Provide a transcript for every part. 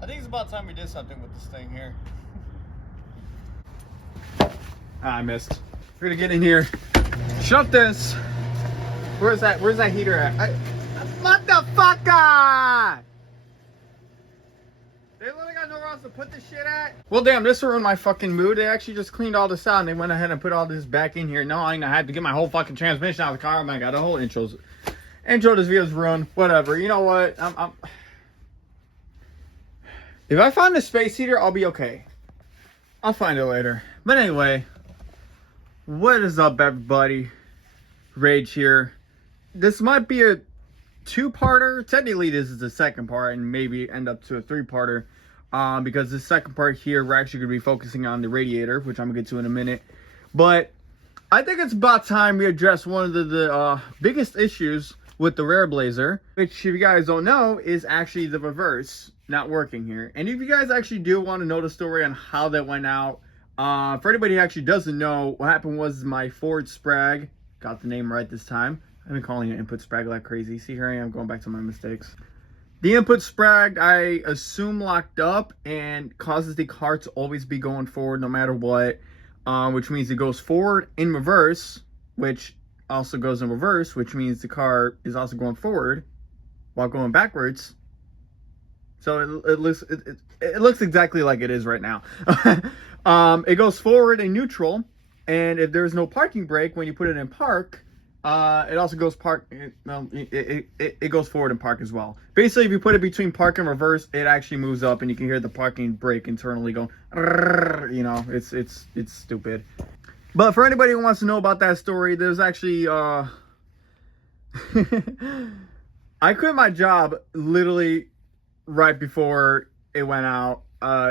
I think it's about time we did something with this thing here. I missed. We're gonna get in here. Shut this. Where's that heater at? What the fuck? They literally got nowhere else to put this shit at? Well, damn, this ruined my fucking mood. They actually just cleaned all this out and they went ahead and put all this back in here. No, I had to get my whole fucking transmission out of the car. Oh my god, the whole intro of this video is ruined. Whatever. You know what? If I find a space heater, I'll be okay. I'll find it later. But anyway, what is up, everybody? Rage here. This might be a two-parter. Technically, this is the second part and maybe end up to a three-parter. Because the second part here, we're actually going to be focusing on the radiator, which I'm going to get to in a minute. But I think it's about time we address one of the biggest issues with the Wereblazer, which, if you guys don't know, is actually the reverse not working here. And if you guys actually do want to know the story on how that went out, for anybody who actually doesn't know, what happened was my Ford Sprag, got the name right this time. I've been calling it input Sprag like crazy. See, here I am going back to my mistakes. The input Sprag, I assume, locked up and causes the car to always be going forward no matter what, which means it goes forward in reverse, which also goes in reverse, which means the car is also going forward while going backwards. So it looks exactly like it is right now. It goes forward in neutral, and if there's no parking brake when you put it in park, it also goes it goes forward in park as well. Basically, if you put it between park and reverse, it actually moves up, and you can hear the parking brake internally going. You know, it's stupid. But for anybody who wants to know about that story, there's actually I quit my job literally right before it went out.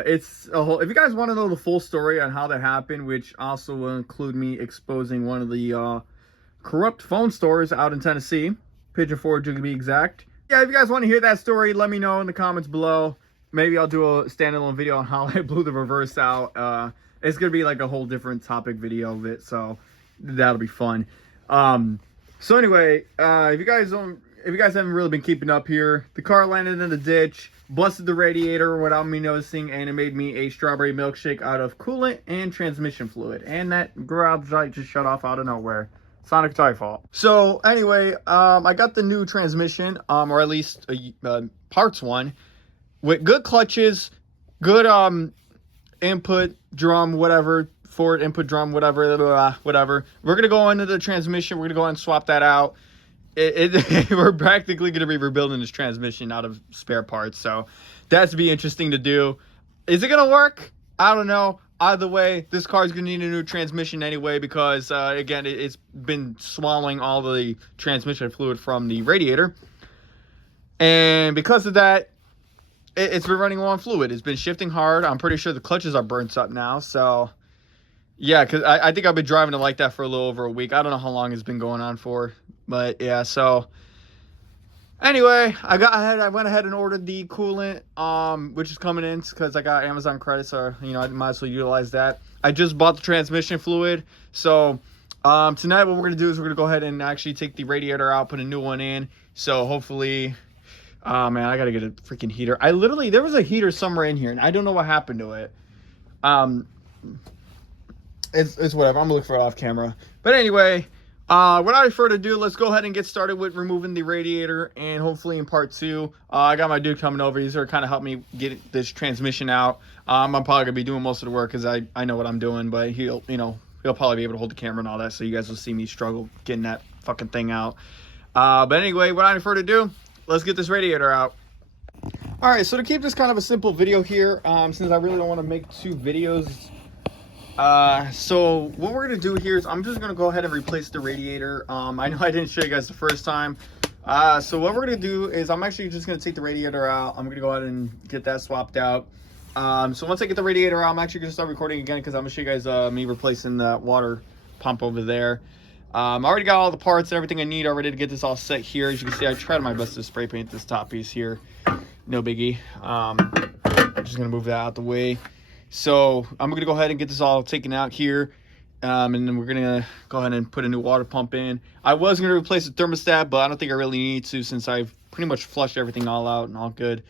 It's a whole, if you guys want to know the full story on how that happened, which also will include me exposing one of the corrupt phone stores out in Tennessee, Pigeon Forge to be exact. Yeah, if you guys want to hear that story, let me know in the comments below. Maybe I'll do a standalone video on how I blew the reverse out. It's gonna be like a whole different topic video of it, so that'll be fun. So anyway, if you guys haven't really been keeping up here, the car landed in the ditch, busted the radiator without me noticing, and it made me a strawberry milkshake out of coolant and transmission fluid. And that garage light just shut off out of nowhere. Sonic Tie fault. So anyway, I got the new transmission, or at least a parts one, with good clutches, good input drum, whatever, Ford input drum, whatever, whatever. We're gonna go into the transmission. We're gonna go ahead and swap that out. We're practically gonna be rebuilding this transmission out of spare parts, so that's be interesting to do. Is it gonna work? I don't know. Either way, this car is gonna need a new transmission anyway, because again, it's been swallowing all the transmission fluid from the radiator, and because of that, it's been running low on fluid. It's been shifting hard. I'm pretty sure the clutches are burnt up now. So yeah, because I think I've been driving it like that for a little over a week. I don't know how long it's been going on for, but yeah. So anyway, I went ahead and ordered the coolant, which is coming in because I got Amazon credits, so you know I might as well utilize that. I just bought the transmission fluid, so tonight what we're gonna do is we're gonna go ahead and actually take the radiator out, put a new one in. So hopefully. Oh man, I gotta get a freaking heater. There was a heater somewhere in here and I don't know what happened to it. It's whatever. I'm gonna look for it off camera. But anyway, without further ado, let's go ahead and get started with removing the radiator, and hopefully in part two, I got my dude coming over. He's gonna kind of help me get this transmission out. I'm probably gonna be doing most of the work because I know what I'm doing, but he'll probably be able to hold the camera and all that, so you guys will see me struggle getting that fucking thing out. But anyway, without further ado, let's get this radiator out. All right, so to keep this kind of a simple video here, since I really don't want to make two videos, so what we're gonna do here is I'm just gonna go ahead and replace the radiator. I know I didn't show you guys the first time. So what we're gonna do is I'm actually just gonna take the radiator out. I'm gonna go ahead and get that swapped out. So once I get the radiator out, I'm actually gonna start recording again because I'm gonna show you guys me replacing that water pump over there. I already got all the parts and everything I need already to get this all set here. As you can see, I tried my best to spray paint this top piece here. No biggie. I'm just going to move that out the way. So I'm going to go ahead and get this all taken out here. And then we're going to go ahead and put a new water pump in. I was going to replace the thermostat, but I don't think I really need to since I've pretty much flushed everything all out and all good.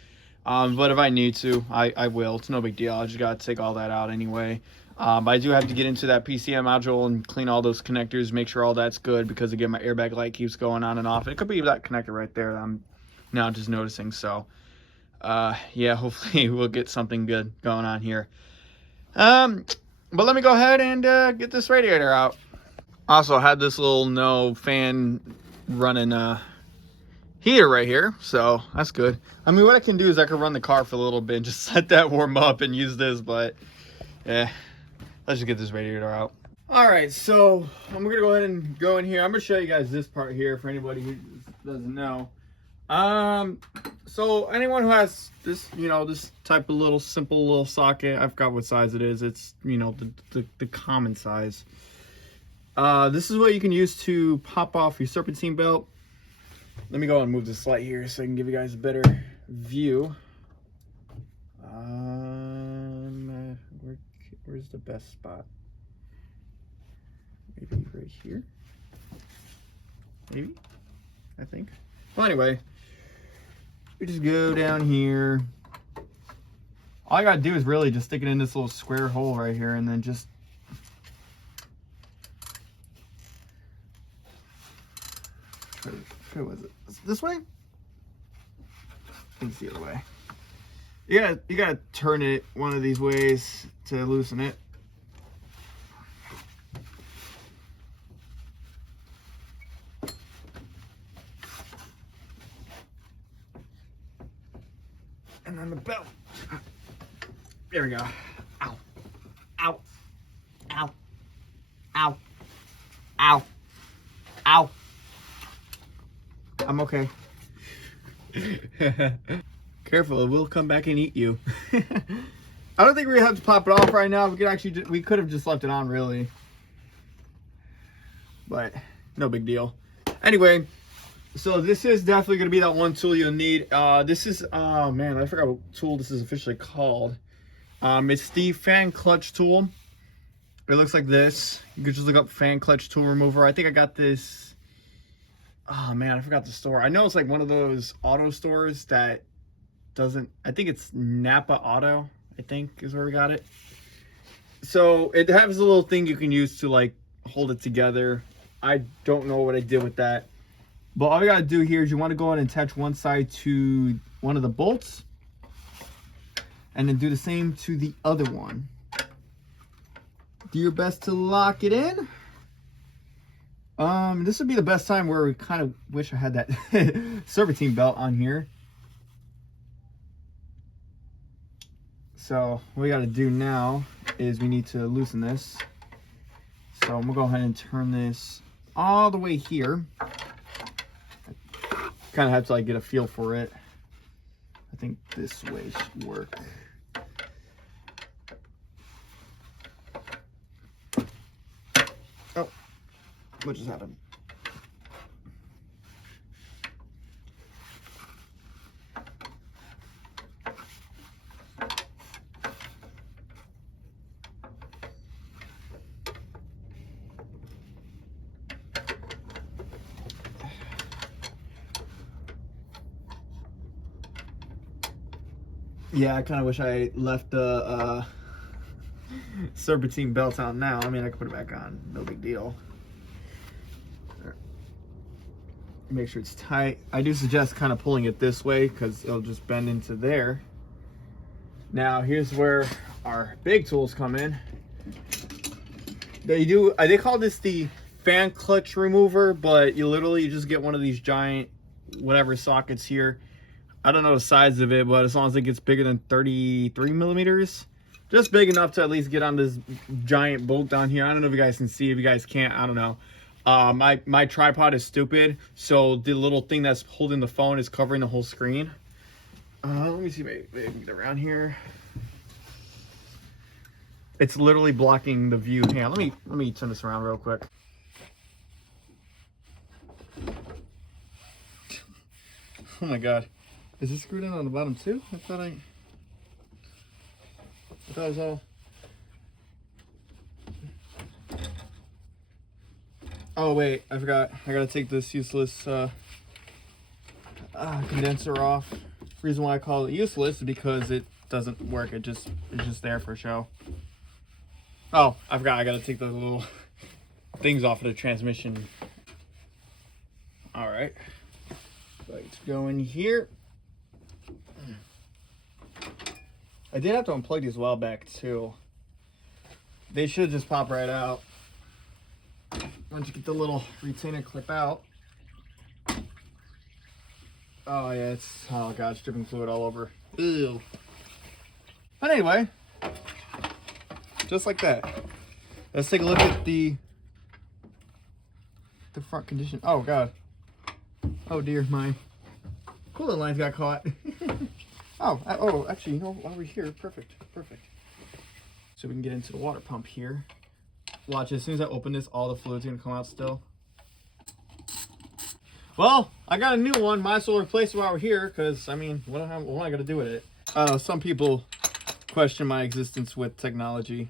But if I need to, I will. It's no big deal. I just gotta take all that out anyway. But I do have to get into that PCM module and clean all those connectors, make sure all that's good, because again, my airbag light keeps going on and off. It could be that connector right there that I'm now just noticing. So, yeah, hopefully we'll get something good going on here. But let me go ahead and get this radiator out. Also had this little no fan running heater right here, so that's good. I mean, what I can do is I can run the car for a little bit and just let that warm up and use this, but yeah, let's just get this radiator out. All right, so I'm gonna go ahead and go in here. I'm gonna show you guys this part here for anybody who doesn't know. So anyone who has this, you know, this type of little simple little socket, I forgot what size it is. It's, you know, the common size. This is what you can use to pop off your serpentine belt. Let me go and move this light here so I can give you guys a better view. Where's the best spot? Maybe right here. Maybe, I think. Well, anyway, we just go down here. All I gotta do is really just stick it in this little square hole right here, and then just was it this way? I think it's the other way. You gotta turn it one of these ways to loosen it. And then the belt. There we go. Ow. Ow. Ow. Ow. Ow. Ow. I'm okay. Careful, it will come back and eat you. I don't think we have to pop it off right now. We could have just left it on, really, but no big deal. Anyway, so this is definitely going to be that one tool you'll need. This is, oh man, I forgot what tool this is officially called. It's the fan clutch tool. It looks like this. You can just look up fan clutch tool remover. I think I got this. Oh man, I forgot the store. I know it's like one of those auto stores that doesn't, I think it's Napa Auto, I think is where we got it. So it has a little thing you can use to like hold it together. I don't know what I did with that. But all you gotta do here is you wanna go ahead and attach one side to one of the bolts, and then do the same to the other one. Do your best to lock it in. This would be the best time where we kind of wish I had that serpentine belt on here. So what we got to do now is we need to loosen this. So I'm gonna go ahead and turn this all the way here. Kind of have to like get a feel for it. I think this way should work. Oh, what just happened? Yeah, I kind of wish I left the serpentine belt on now. I mean, I could put it back on, no big deal. Make sure it's tight. I do suggest kind of pulling it this way because it'll just bend into there. Now, here's where our big tools come in. They call this the fan clutch remover, but you just get one of these giant whatever sockets here. I don't know the size of it, but as long as it gets bigger than 33 millimeters, just big enough to at least get on this giant bolt down here. I don't know if you guys can see. If you guys can't, I don't know. My tripod is stupid, so the little thing that's holding the phone is covering the whole screen. Let me see, maybe I can get around here. It's literally blocking the view. Hang on, let me turn this around real quick. Oh my god. Is this screwed in on the bottom too? I thought it was all... Oh wait, I forgot. I gotta take this useless condenser off. Reason why I call it useless is because it doesn't work. It's just there for show. Oh, I forgot. I gotta take those little things off of the transmission. All right, let's go in here. I did have to unplug these a while back too. They should just pop right out once you get the little retainer clip out. Oh yeah, oh god, it's dripping fluid all over. Ew. But anyway, just like that. Let's take a look at the front condition. Oh god. Oh dear, my coolant lines got caught. Oh, actually, you know, while we're here, perfect. So we can get into the water pump here. Watch, as soon as I open this, all the fluid's gonna come out still. Well, I got a new one. Might as well replace it while we're here, because, I mean, what am I gonna do with it? Some people question my existence with technology.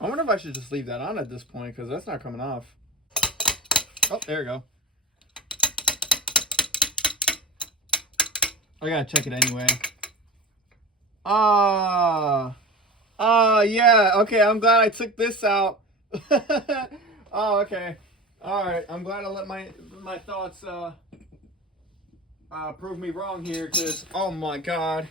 I wonder if I should just leave that on at this point, because that's not coming off. Oh, there we go. I gotta check it anyway. Yeah, okay, I'm glad I took this out. Oh, okay. Alright, I'm glad I let my thoughts prove me wrong here, because, oh my god.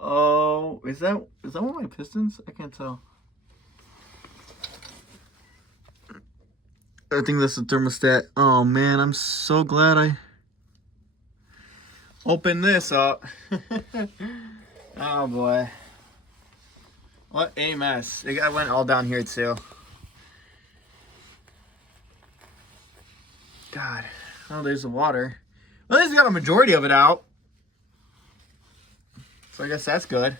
Oh, is that one of my pistons? I can't tell. I think that's the thermostat. Oh man, I'm so glad I opened this up. Oh boy. What a mess. I went all down here too. God. Oh, there's the water. Well, at least we got a majority of it out. So I guess that's good.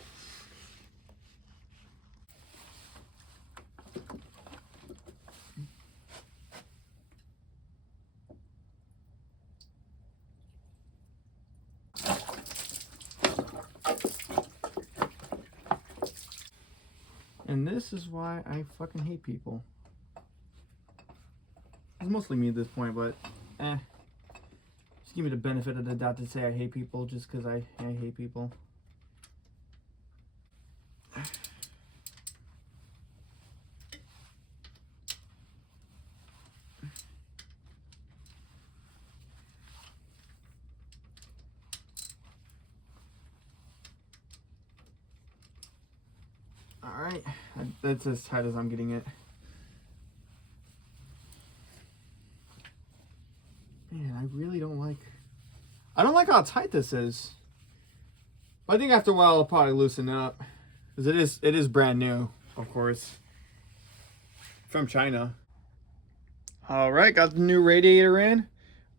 And this is why I fucking hate people. It's mostly me at this point, but just give me the benefit of the doubt to say I hate people just because I hate people. Alright, that's as tight as I'm getting it. Man, I really don't like... I don't like how tight this is. But I think after a while it'll probably loosen up. Because it is brand new, of course. From China. Alright, got the new radiator in.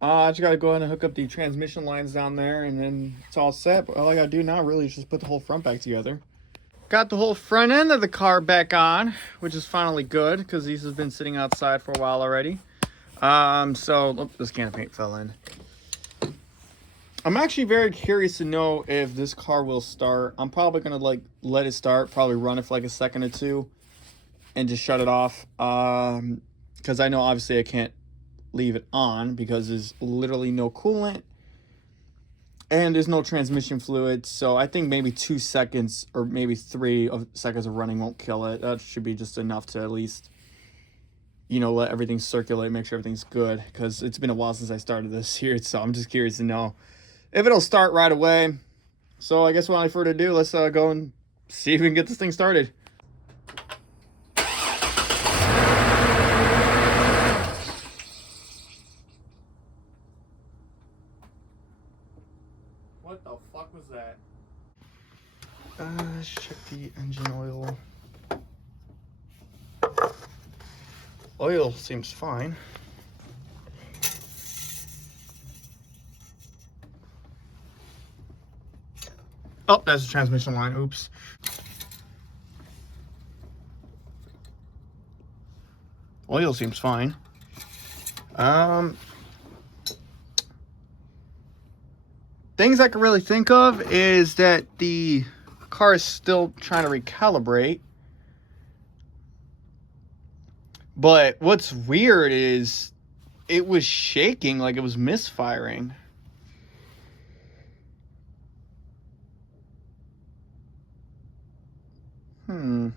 I just gotta go ahead and hook up the transmission lines down there, and then it's all set. But all I gotta do now really is just put the whole front back together. Got the whole front end of the car back on, which is finally good because these have been sitting outside for a while already. So this can of paint fell in. I'm actually very curious to know if this car will start. I'm probably gonna like let it start, probably run it for like a second or two, and just shut it off. Because I know obviously I can't leave it on because there's literally no coolant. And there's no transmission fluid, so I think maybe 2 seconds or maybe 3 seconds of running won't kill it. That should be just enough to at least, you know, let everything circulate, make sure everything's good. Because it's been a while since I started this here, so I'm just curious to know if it'll start right away. So I guess without further ado, let's go and see if we can get this thing started. What the fuck was that? Let's check the engine oil. Oil seems fine. Oh, that's the transmission line. Oops. Oil seems fine. things I can really think of is that the car is still trying to recalibrate. But what's weird is it was shaking like it was misfiring. I'm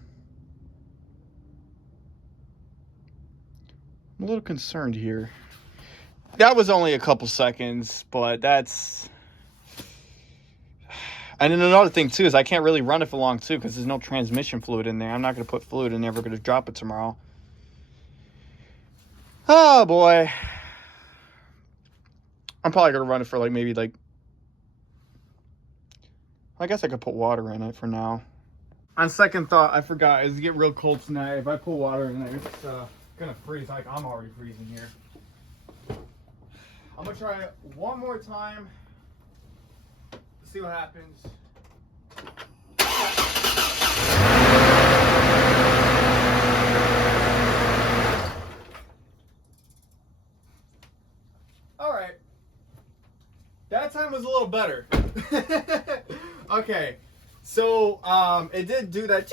a little concerned here. That was only a couple seconds, but that's... And then another thing, too, is I can't really run it for long, too, because there's no transmission fluid in there. I'm not going to put fluid in there. We're going to drop it tomorrow. Oh, boy. I'm probably going to run it for, like, maybe, like... I guess I could put water in it for now. On second thought, I forgot. It's getting real cold tonight. If I put water in there, it's going to freeze. Like, I'm already freezing here. I'm going to try it one more time. See what happens. All right. That time was a little better. Okay. So, it did do that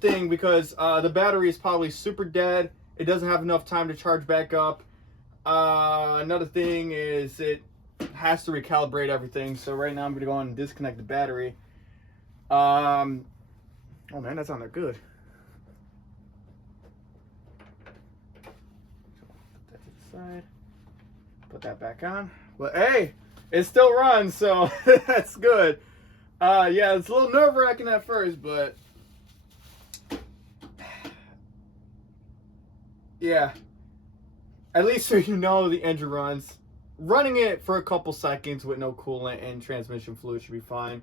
thing because the battery is probably super dead. It doesn't have enough time to charge back up. Another thing is it has to recalibrate everything. So right now I'm gonna go on and disconnect the battery. Oh man, that sounded good. Put that to the side. Put that back on. But hey, it still runs, so that's good. Yeah, it's a little nerve-wracking at first, but yeah. At least so you know the engine runs. Running it for a couple seconds with no coolant and transmission fluid should be fine.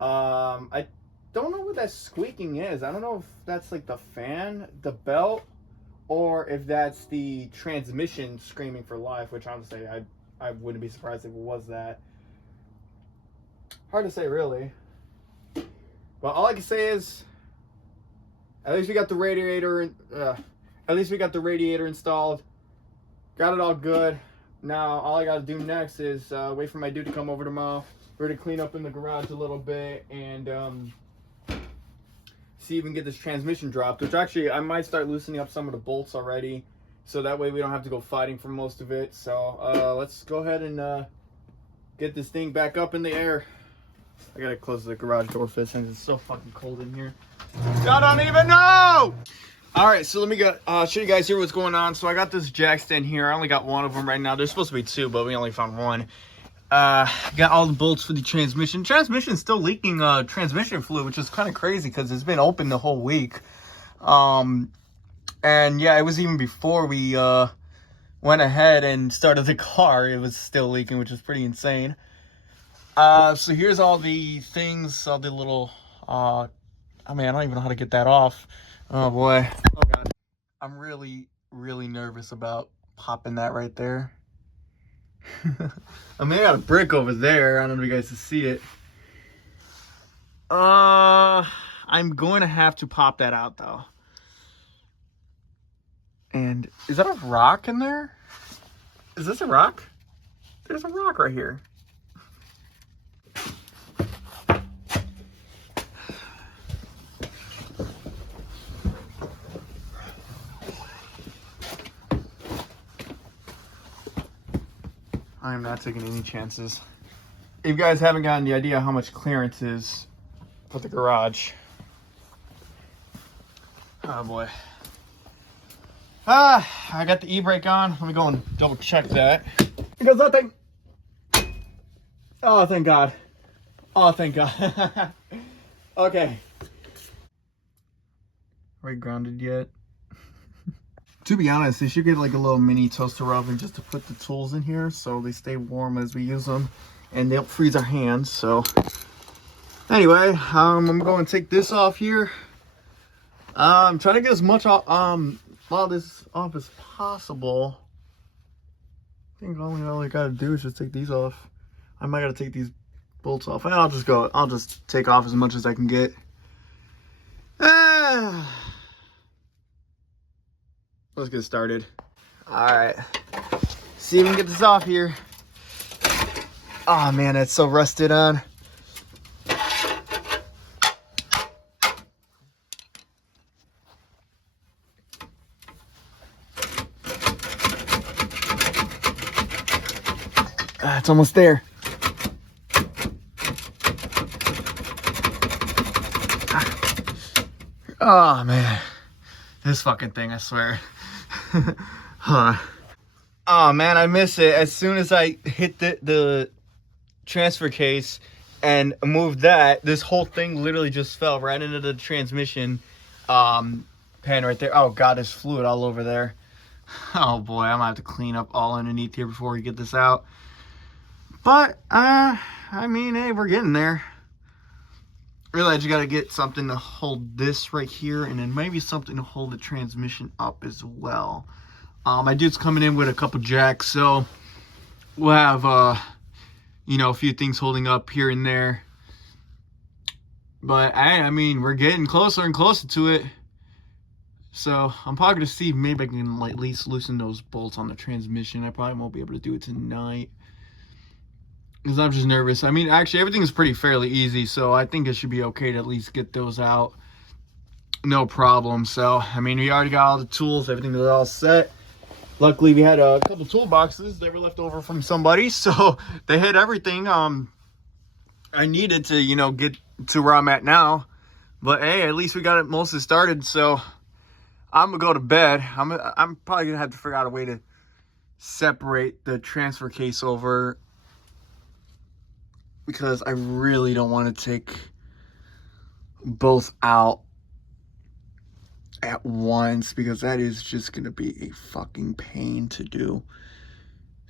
I don't know what that squeaking is. I don't know if that's like the fan, the belt, or if that's the transmission screaming for life, which honestly I wouldn't be surprised if it was that. Hard to say, really. But all I can say is at least we got the radiator installed. Got it all good. Now, all I gotta do next is wait for my dude to come over tomorrow. We're gonna clean up in the garage a little bit and see if we can get this transmission dropped, which actually I might start loosening up some of the bolts already, so that way we don't have to go fighting for most of it. So let's go ahead and get this thing back up in the air. I gotta close the garage door since it's so fucking cold in here. I don't even know! Alright, so let me show you guys here what's going on. So I got this jack stand here. I only got one of them right now. There's supposed to be two, but we only found one. Got all the bolts for the transmission. Transmission's still leaking transmission fluid, which is kind of crazy because it's been open the whole week. And yeah, it was even before we went ahead and started the car. It was still leaking, which is pretty insane. So here's all the things, all the little, I mean, I don't even know how to get that off. Oh boy. Oh god. I'm really, really nervous about popping that right there. I mean, I got a brick over there. I don't know if you guys can see it. I'm going to have to pop that out though. And is that a rock in there? Is this a rock? There's a rock right here. I am not taking any chances. If you guys haven't gotten the idea how much clearance is for the garage. Oh boy. I got the e-brake on. Let me go and double check that. It goes nothing. Oh, thank God. Oh, thank God. Okay. Are we grounded yet? To be honest, they should get like a little mini toaster oven just to put the tools in here so they stay warm as we use them and they don't freeze our hands. So anyway, I'm gonna go and take this off here. I'm trying to get as much all this off as possible. I think all I gotta do is just take these off. I might gotta take these bolts off. I'll just take off as much as I can get. Let's get started. All right, see if we can get this off here. Oh man, that's so rusted on. It's almost there. Oh man, this fucking thing, I swear. Huh. Oh man, I miss it. As soon as I hit the transfer case and moved that, this whole thing literally just fell right into the transmission pan right there. Oh god, there's fluid all over there. Oh boy, I'm gonna have to clean up all underneath here before we get this out. But I mean, hey, we're getting there. Realize you gotta get something to hold this right here, and then maybe something to hold the transmission up as well. My dude's coming in with a couple jacks, so we'll have you know, a few things holding up here and there. But I mean, we're getting closer and closer to it. So I'm probably gonna see if maybe I can like, at least loosen those bolts on the transmission. I probably won't be able to do it tonight, because I'm just nervous. I mean, actually, everything is pretty fairly easy, so I think it should be okay to at least get those out. No problem. So, I mean, we already got all the tools. Everything is all set. Luckily, we had a couple toolboxes that were left over from somebody, so they hit everything I needed to, you know, get to where I'm at now. But, hey, at least we got it mostly started, so I'm going to go to bed. I'm probably going to have to figure out a way to separate the transfer case over, because I really don't want to take both out at once, because that is just going to be a fucking pain to do.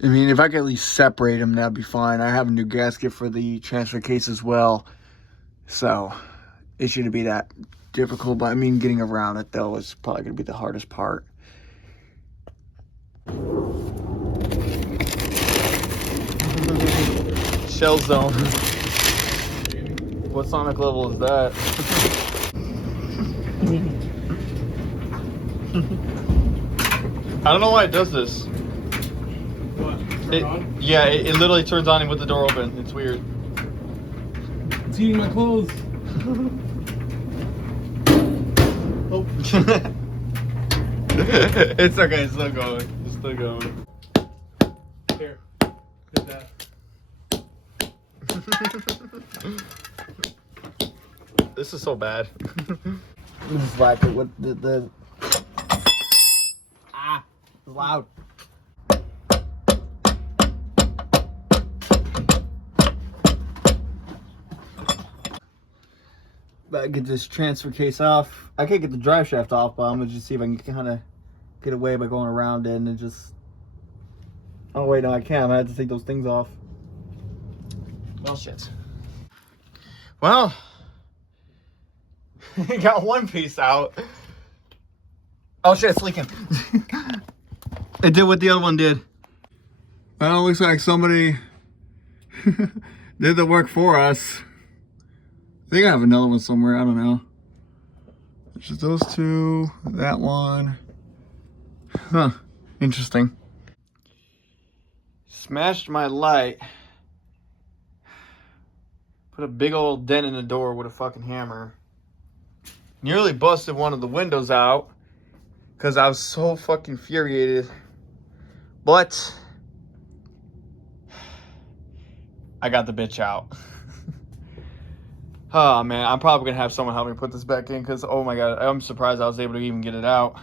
I mean, if I could at least separate them, that'd be fine. I have a new gasket for the transfer case as well, so it shouldn't be that difficult. But I mean, getting around it though is probably going to be the hardest part. Shell zone. What sonic level is that? I don't know why it does this. What? Yeah, it literally turns on with the door open. It's weird. It's eating my clothes. Oh. It's okay, it's still going. It's still going. Here. Hit that. This is so bad. This is like what the it's loud. But I get this transfer case off. I can't get the drive shaft off, but I'm gonna just see if I can kind of get away by going around it and then just. Oh wait, no, I can't. I have to take those things off. Well, shit. Well, got one piece out. Oh shit, it's leaking. It did what the other one did. Well, it looks like somebody did the work for us. I think I have another one somewhere. I don't know. It's just those two, that one. Huh, interesting. Smashed my light. Put a big old dent in the door with a fucking hammer. Nearly busted one of the windows out because I was so fucking infuriated. But I got the bitch out. Oh man, I'm probably gonna have someone help me put this back in, because oh my god, I'm surprised I was able to even get it out.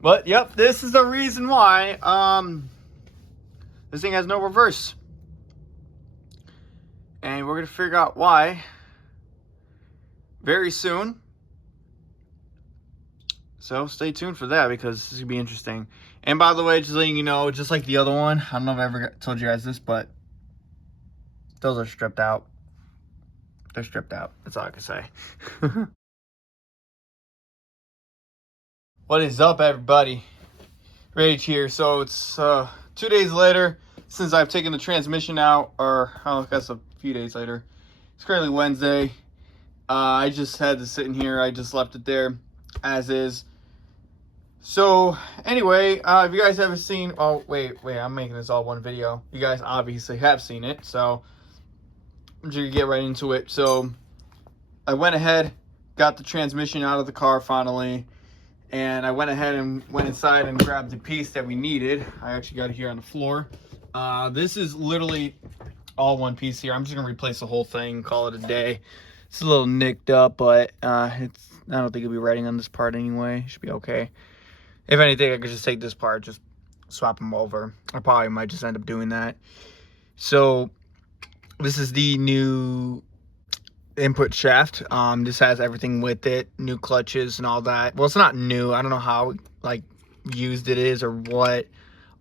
But yep, this is the reason why this thing has no reverse. And we're gonna figure out why very soon. So stay tuned for that, because this is gonna be interesting. And by the way, just letting you know, just like the other one, I don't know if I ever told you guys this, but those are stripped out. They're stripped out. That's all I can say. What is up, everybody? Rage here. So it's 2 days later since I've taken the transmission out, or I guess a few days later. It's currently Wednesday. I just had to sit in here. I just left it there as is. So anyway, if you guys haven't seen, oh wait, I'm making this all one video. You guys obviously have seen it, so I'm just gonna get right into it. So I went ahead, got the transmission out of the car finally, and I went ahead and went inside and grabbed the piece that we needed. I actually got it here on the floor. This is literally all one piece here. I'm just gonna replace the whole thing, call it a day. It's a little nicked up, but I don't think it'll be writing on this part anyway. It should be okay. If anything, I could just take this part, just swap them over. I probably might just end up doing that. So this is the new input shaft. This has everything with it, new clutches and all that. Well, it's not new. I don't know how like used it is or what.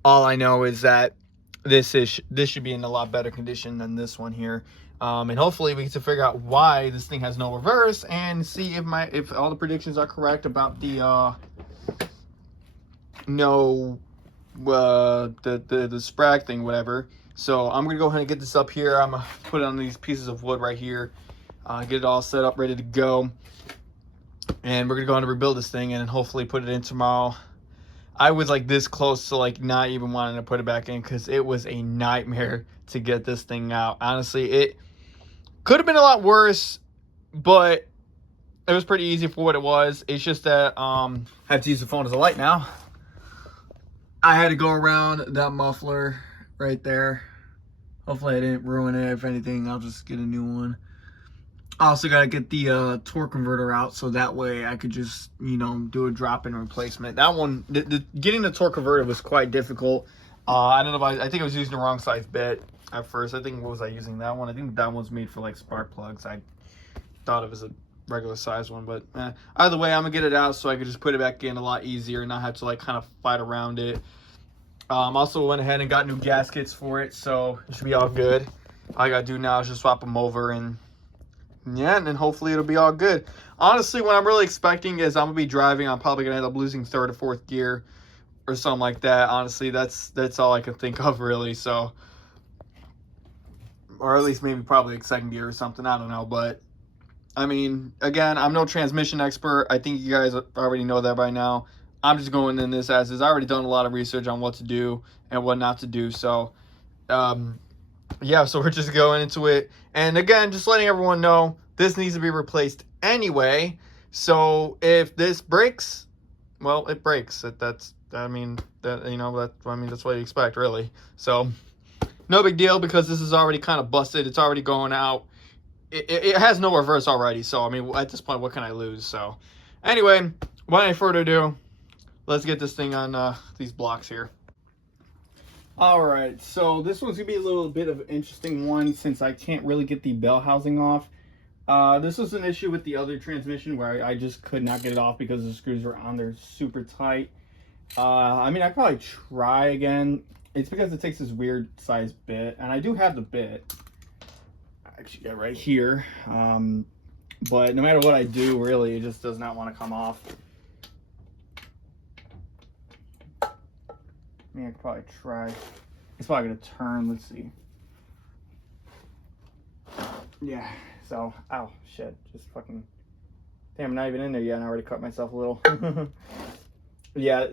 All I know is that this should be in a lot better condition than this one here. And hopefully we get to figure out why this thing has no reverse and see if all the predictions are correct about the the sprag thing, whatever. So I'm gonna go ahead and get this up here. I'm gonna put it on these pieces of wood right here, get it all set up, ready to go, and we're gonna go ahead and rebuild this thing and hopefully put it in tomorrow. I was like this close to like not even wanting to put it back in because it was a nightmare to get this thing out. Honestly, it could have been a lot worse, but it was pretty easy for what it was. It's just that I have to use the phone as a light now. I had to go around that muffler right there. Hopefully I didn't ruin it. If anything, I'll just get a new one. I also got to get the torque converter out so that way I could just, you know, do a drop-in replacement. That one, getting the torque converter was quite difficult. I don't know if I think I was using the wrong size bit at first. I think, what was I using that one? I think that one's made for like spark plugs. I thought it was a regular size one, but either way, I'm gonna get it out so I could just put it back in a lot easier and not have to like kind of fight around it. Also went ahead and got new gaskets for it, so it should be all good. All I gotta do now is just swap them over, and yeah, and then hopefully it'll be all good. Honestly, what I'm really expecting is I'm gonna be driving. I'm probably gonna end up losing third or fourth gear or something like that. Honestly, that's all I can think of really. So, or at least maybe probably like second gear or something. I don't know, but I mean, again, I'm no transmission expert. I think you guys already know that by now. I'm just going in this as is. I already done a lot of research on what to do and what not to do. So, yeah, so we're just going into it. And again, just letting everyone know, this needs to be replaced anyway. So if this breaks, well, it breaks. That's what you expect, really. So no big deal because this is already kind of busted. It's already going out. It has no reverse already. So, I mean, at this point, what can I lose? So anyway, without any further ado, let's get this thing on these blocks here. All right, so this one's gonna be a little bit of an interesting one since I can't really get the bell housing off. This was an issue with the other transmission where I just could not get it off because the screws were on there super tight. I mean, I could probably try again. It's because it takes this weird size bit, and I do have the bit. I actually got right here. But no matter what I do, really, it just does not want to come off. I mean, I could probably try. It's probably gonna turn. Let's see. Yeah. So, ow, shit. Just fucking. Damn, I'm not even in there yet, and I already cut myself a little. Yeah,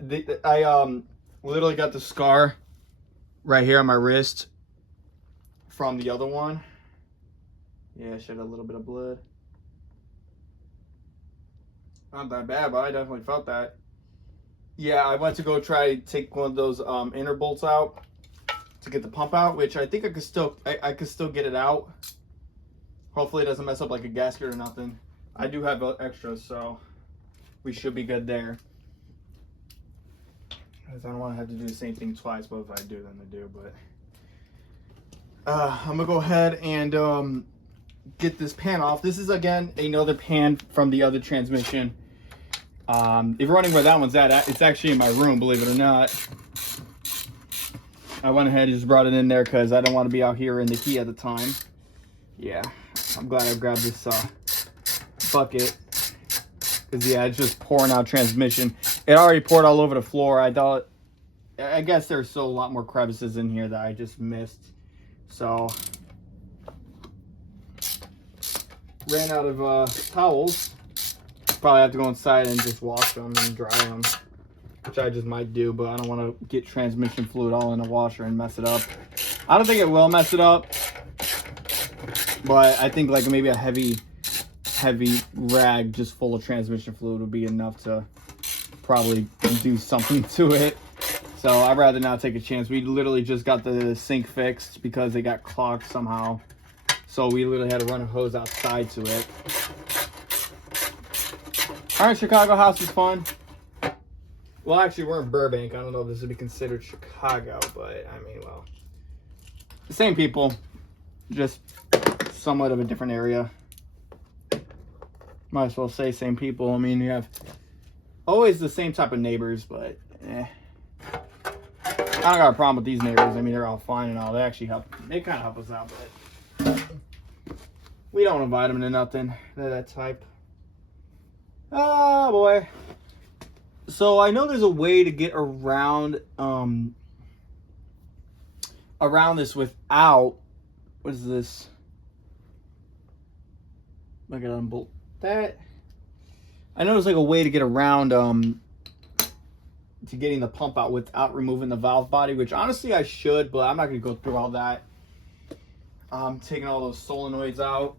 I literally got the scar right here on my wrist from the other one. Yeah, I shed a little bit of blood. Not that bad, but I definitely felt that. Yeah, I went to go try to take one of those inner bolts out to get the pump out, which I think I could still get it out. Hopefully it doesn't mess up like a gasket or nothing. I do have extras, so we should be good there. Because I don't want to have to do the same thing twice, but if I do, then I do. But I'm gonna go ahead and get this pan off. This is again another pan from the other transmission. If you're wondering where that one's at, it's actually in my room, believe it or not. I went ahead and just brought it in there because I don't want to be out here in the heat at the time. Yeah, I'm glad I grabbed this bucket. Because, yeah, it's just pouring out transmission. It already poured all over the floor. I guess there's still a lot more crevices in here that I just missed. So, ran out of towels. Probably have to go inside and just wash them and dry them. which I just might do, but I don't want to get transmission fluid all in the washer and mess it up. I don't think it will mess it up, but I think like maybe a heavy rag just full of transmission fluid would be enough to probably do something to it. So I'd rather not take a chance. We literally just got the sink fixed because it got clogged somehow. So we literally had to run a hose outside to it. All right, Chicago house is fun. Well, actually, we're in Burbank. I don't know if this would be considered Chicago, but I mean, well, the same people, just somewhat of a different area. Might as well say same people. I mean, you have always the same type of neighbors, but I don't got a problem with these neighbors. I mean, they're all fine and all. They actually help. They kind of help us out, but we don't invite them to nothing. They're that type. Oh boy. So I know there's a way to get around this without, what is this? I gotta unbolt that. I know there's like a way to get around to getting the pump out without removing the valve body, which honestly I should, but I'm not gonna go through all that. Taking all those solenoids out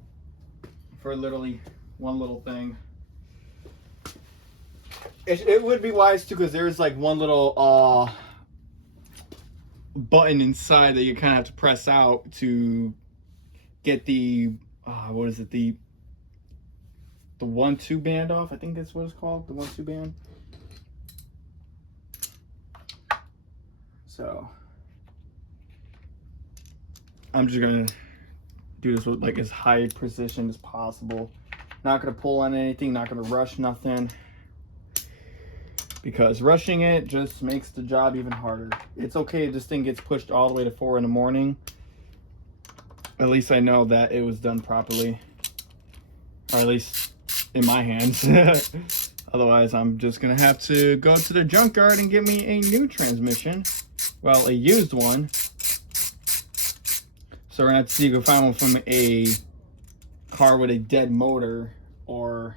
for literally one little thing. It would be wise too, because there's like one little button inside that you kind of have to press out to get the what is it, the 1-2 band off. I think that's what it's called, the 1-2 band. So I'm just gonna do this with like as high precision as possible. Not gonna pull on anything, not gonna rush nothing, because rushing it just makes the job even harder. It's okay if this thing gets pushed all the way to 4 in the morning. At least I know that it was done properly, or at least in my hands. Otherwise, I'm just gonna have to go to the junkyard and get me a new transmission. Well, a used one. So we're gonna have to see if we can find one from a car with a dead motor or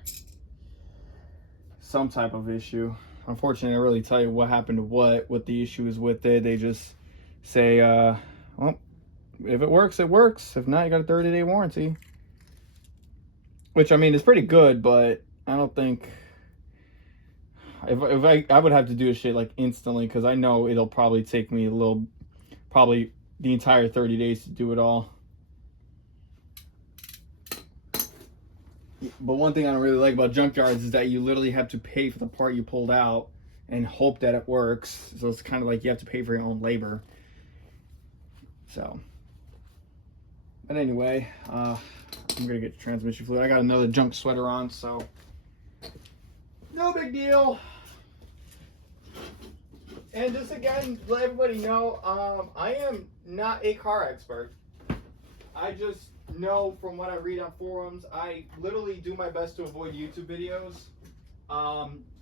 some type of issue. Unfortunately, I really tell you what happened to what the issue is with it. They just say, well, if it works, it works. If not, you got a 30-day warranty. Which, I mean, is pretty good, but I don't think... If I would have to do this shit like instantly, because I know it'll probably take me probably the entire 30 days to do it all. But one thing I don't really like about junkyards is that you literally have to pay for the part you pulled out and hope that it works. So it's kind of like you have to pay for your own labor. So, but anyway, I'm gonna get the transmission fluid. I got another junk sweater on, so no big deal. And just again, let everybody know, I am not a car expert. I just know from what I read on forums. I literally do my best to avoid YouTube videos.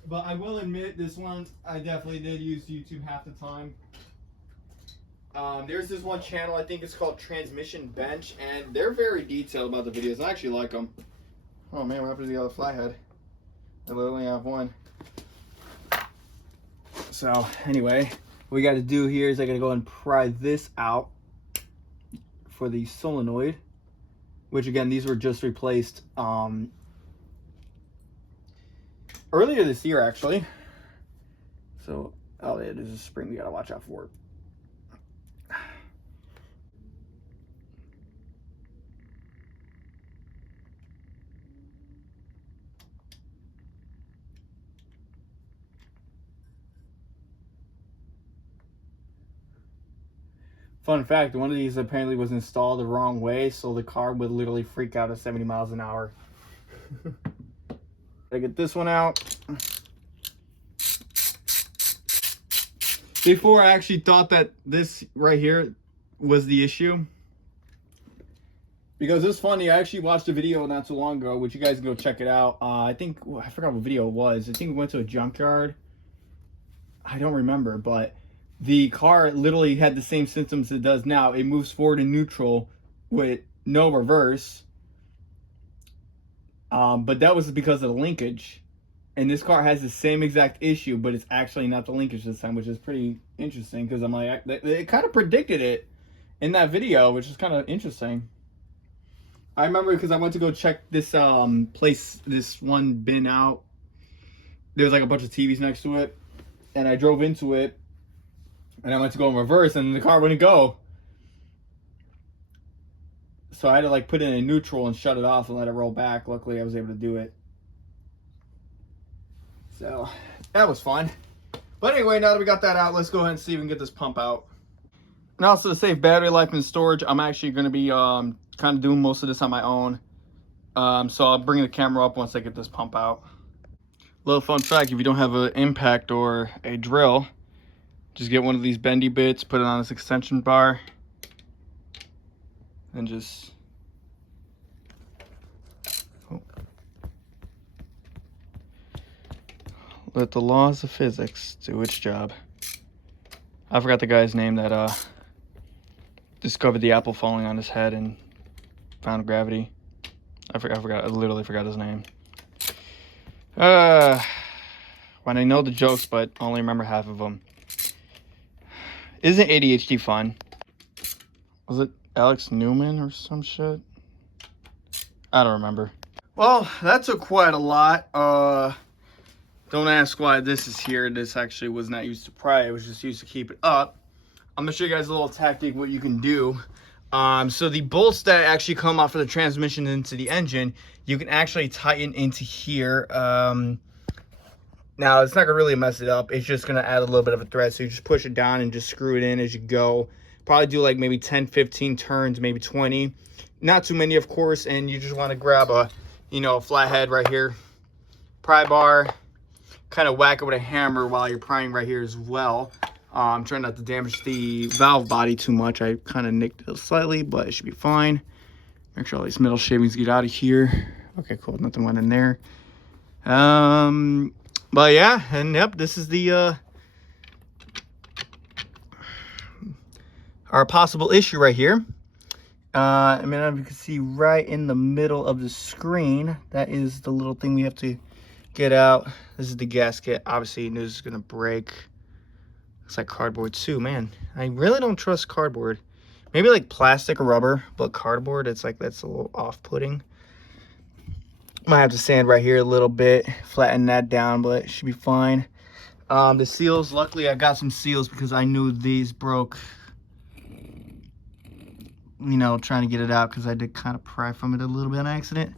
But I will admit, this one, I definitely did use YouTube half the time. There's this one channel, I think it's called Transmission Bench, and they're very detailed about the videos. I actually like them. Oh man, what happened to the other flathead? I literally have one. So anyway, what we got to do here is I got to go and pry this out for the solenoid, which again, these were just replaced earlier this year actually. So, oh yeah, there's a spring we got to watch out for. Fun fact, one of these apparently was installed the wrong way, so the car would literally freak out at 70 miles an hour. I get this one out. Before, I actually thought that this right here was the issue. Because it's funny, I actually watched a video not too long ago, which you guys can go check it out. I forgot what video it was. I think we went to a junkyard. I don't remember, but the car literally had the same symptoms it does now. It moves forward in neutral with no reverse. But that was because of the linkage. And this car has the same exact issue, but it's actually not the linkage this time, which is pretty interesting because I'm like, they kind of predicted it in that video, which is kind of interesting. I remember because I went to go check this place, this one bin out. There was like a bunch of TVs next to it, and I drove into it, and I went to go in reverse, and the car wouldn't go. So I had to like put it in neutral and shut it off and let it roll back. Luckily, I was able to do it. So that was fun. But anyway, now that we got that out, let's go ahead and see if we can get this pump out. And also to save battery life and storage, I'm actually going to be kind of doing most of this on my own. So I'll bring the camera up once I get this pump out. Little fun fact, if you don't have an impact or a drill, just get one of these bendy bits, put it on this extension bar, and just let the laws of physics do its job. I forgot the guy's name that discovered the apple falling on his head and found gravity. I literally forgot his name. When I know the jokes, but only remember half of them. Isn't ADHD fun? Was it Alex Newman or some shit? I don't remember. Well, that took quite a lot. Don't ask why this is here. This actually was not used to pry. It was just used to keep it up. I'm gonna show you guys a little tactic what you can do. So the bolts that actually come off of the transmission into the engine, you can actually tighten into here. Now it's not gonna really mess it up. It's just gonna add a little bit of a thread. So you just push it down and just screw it in as you go. Probably do like maybe 10, 15 turns, maybe 20. Not too many, of course. And you just want to grab a, a flathead right here, pry bar, kind of whack it with a hammer while you're prying right here as well. I'm trying not to damage the valve body too much. I kind of nicked it slightly, but it should be fine. Make sure all these metal shavings get out of here. Okay, cool. Nothing went in there. But yeah, and yep, this is the our possible issue right here. I mean, if you can see right in the middle of the screen, that is the little thing we have to get out. This is the gasket. Obviously, you knew this is gonna break. Looks like cardboard too, man. I really don't trust cardboard. Maybe like plastic or rubber, but cardboard, it's like that's a little off-putting. Might have to sand right here a little bit, flatten that down, but it should be fine. The seals, luckily I got some seals because I knew these broke, trying to get it out because I did kind of pry from it a little bit on accident.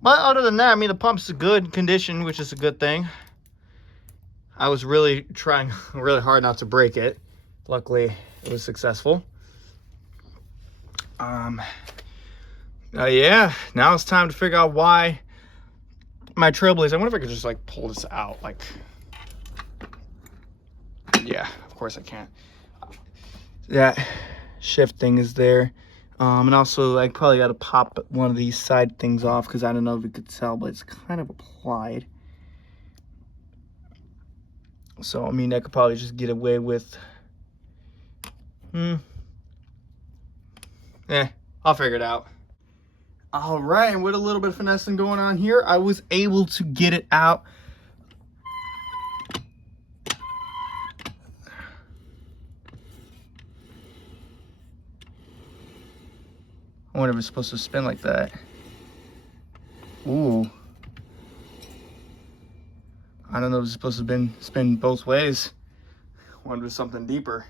But other than that, I mean, the pump's in good condition, which is a good thing. I was really trying really hard not to break it. Luckily, it was successful. Yeah, now it's time to figure out why my TrailBlazer. I wonder if I could just like pull this out. Like, yeah, of course I can't. That shift thing is there. And also I probably got to pop one of these side things off because I don't know if you could tell, but it's kind of applied. So, I mean, I could probably just get away with, I'll figure it out. All right, and with a little bit of finessing going on here, I was able to get it out. I wonder if it's supposed to spin like that. Ooh. I don't know if it's supposed to spin both ways. I wonder if it's something deeper.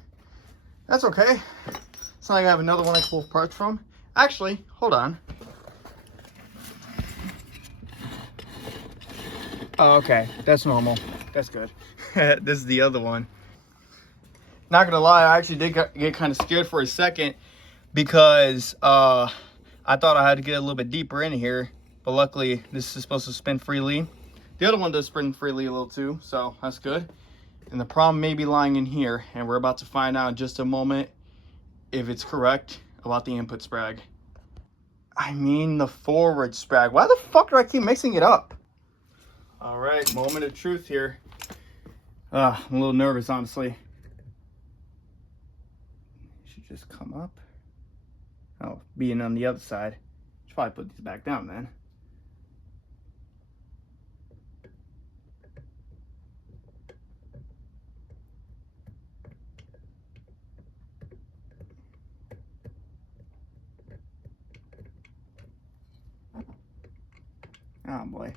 That's okay. It's not like I have another one I pull parts from. Actually, hold on. Oh, okay. That's normal. That's good. This is the other one. Not gonna lie, I actually did get kind of scared for a second because I thought I had to get a little bit deeper in here, but luckily this is supposed to spin freely. The other one does spin freely a little too, so that's good. And the problem may be lying in here, and we're about to find out in just a moment if it's correct about the input sprag. I mean the forward sprag. Why the fuck do I keep mixing it up? All right, moment of truth here. I'm a little nervous, honestly. Should just come up. Oh, being on the other side. Should probably put these back down then. Oh boy.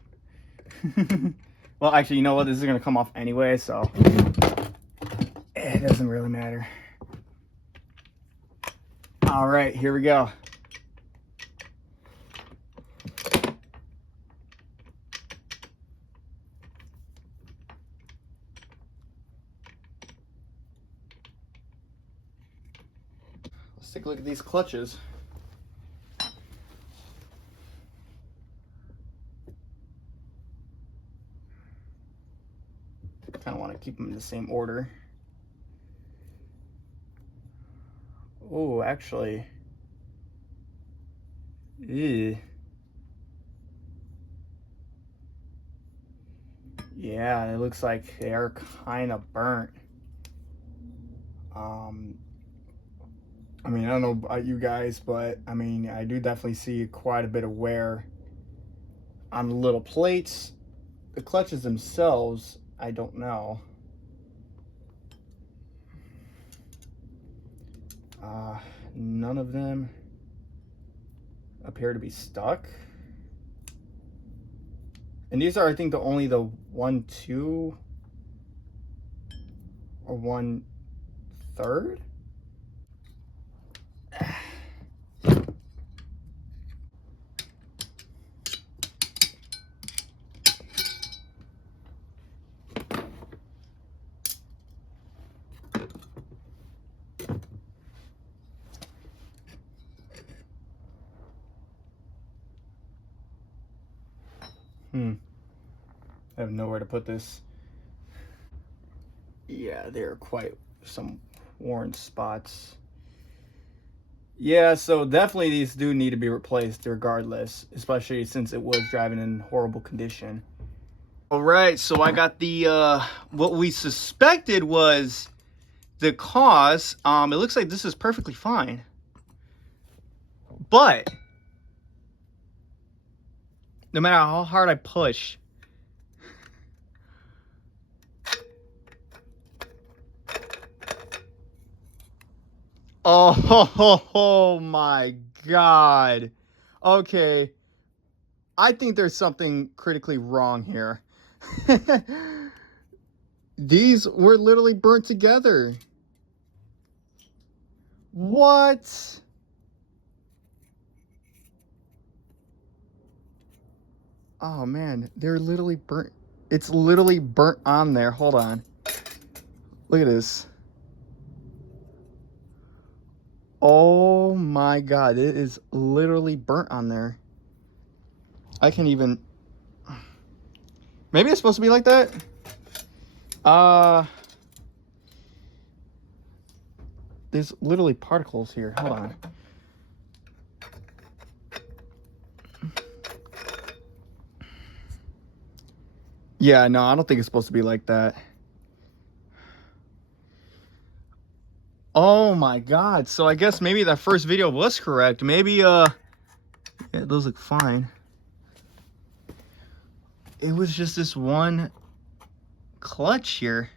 Well, actually, you know what? This is gonna come off anyway, so it doesn't really matter. All right, here we go. Let's take a look at these clutches. Kind of want to keep them in the same order. Oh, actually. Ew. Yeah, it looks like they are kind of burnt. I mean, I don't know about you guys, but I mean, I do definitely see quite a bit of wear on the little plates. The clutches themselves, I don't know. None of them appear to be stuck. And these are, I think, only the 1, 2, or 1/3. I have nowhere to put this. Yeah, there are quite some worn spots. Yeah, so definitely these do need to be replaced regardless, especially since it was driving in horrible condition. All right, so I got the what we suspected was the cause. It looks like this is perfectly fine, but no matter how hard I push, oh my God. Okay, I think there's something critically wrong here. These were literally burnt together. What? Oh man, they're literally burnt. It's literally burnt on there. Hold on. Look at this. Oh my God, it is literally burnt on there. I can't even. Maybe it's supposed to be like that. There's literally particles here. Hold on. Yeah, no, I don't think it's supposed to be like that. Oh my God. So I guess maybe that first video was correct. Maybe, yeah, those look fine. It was just this one clutch here.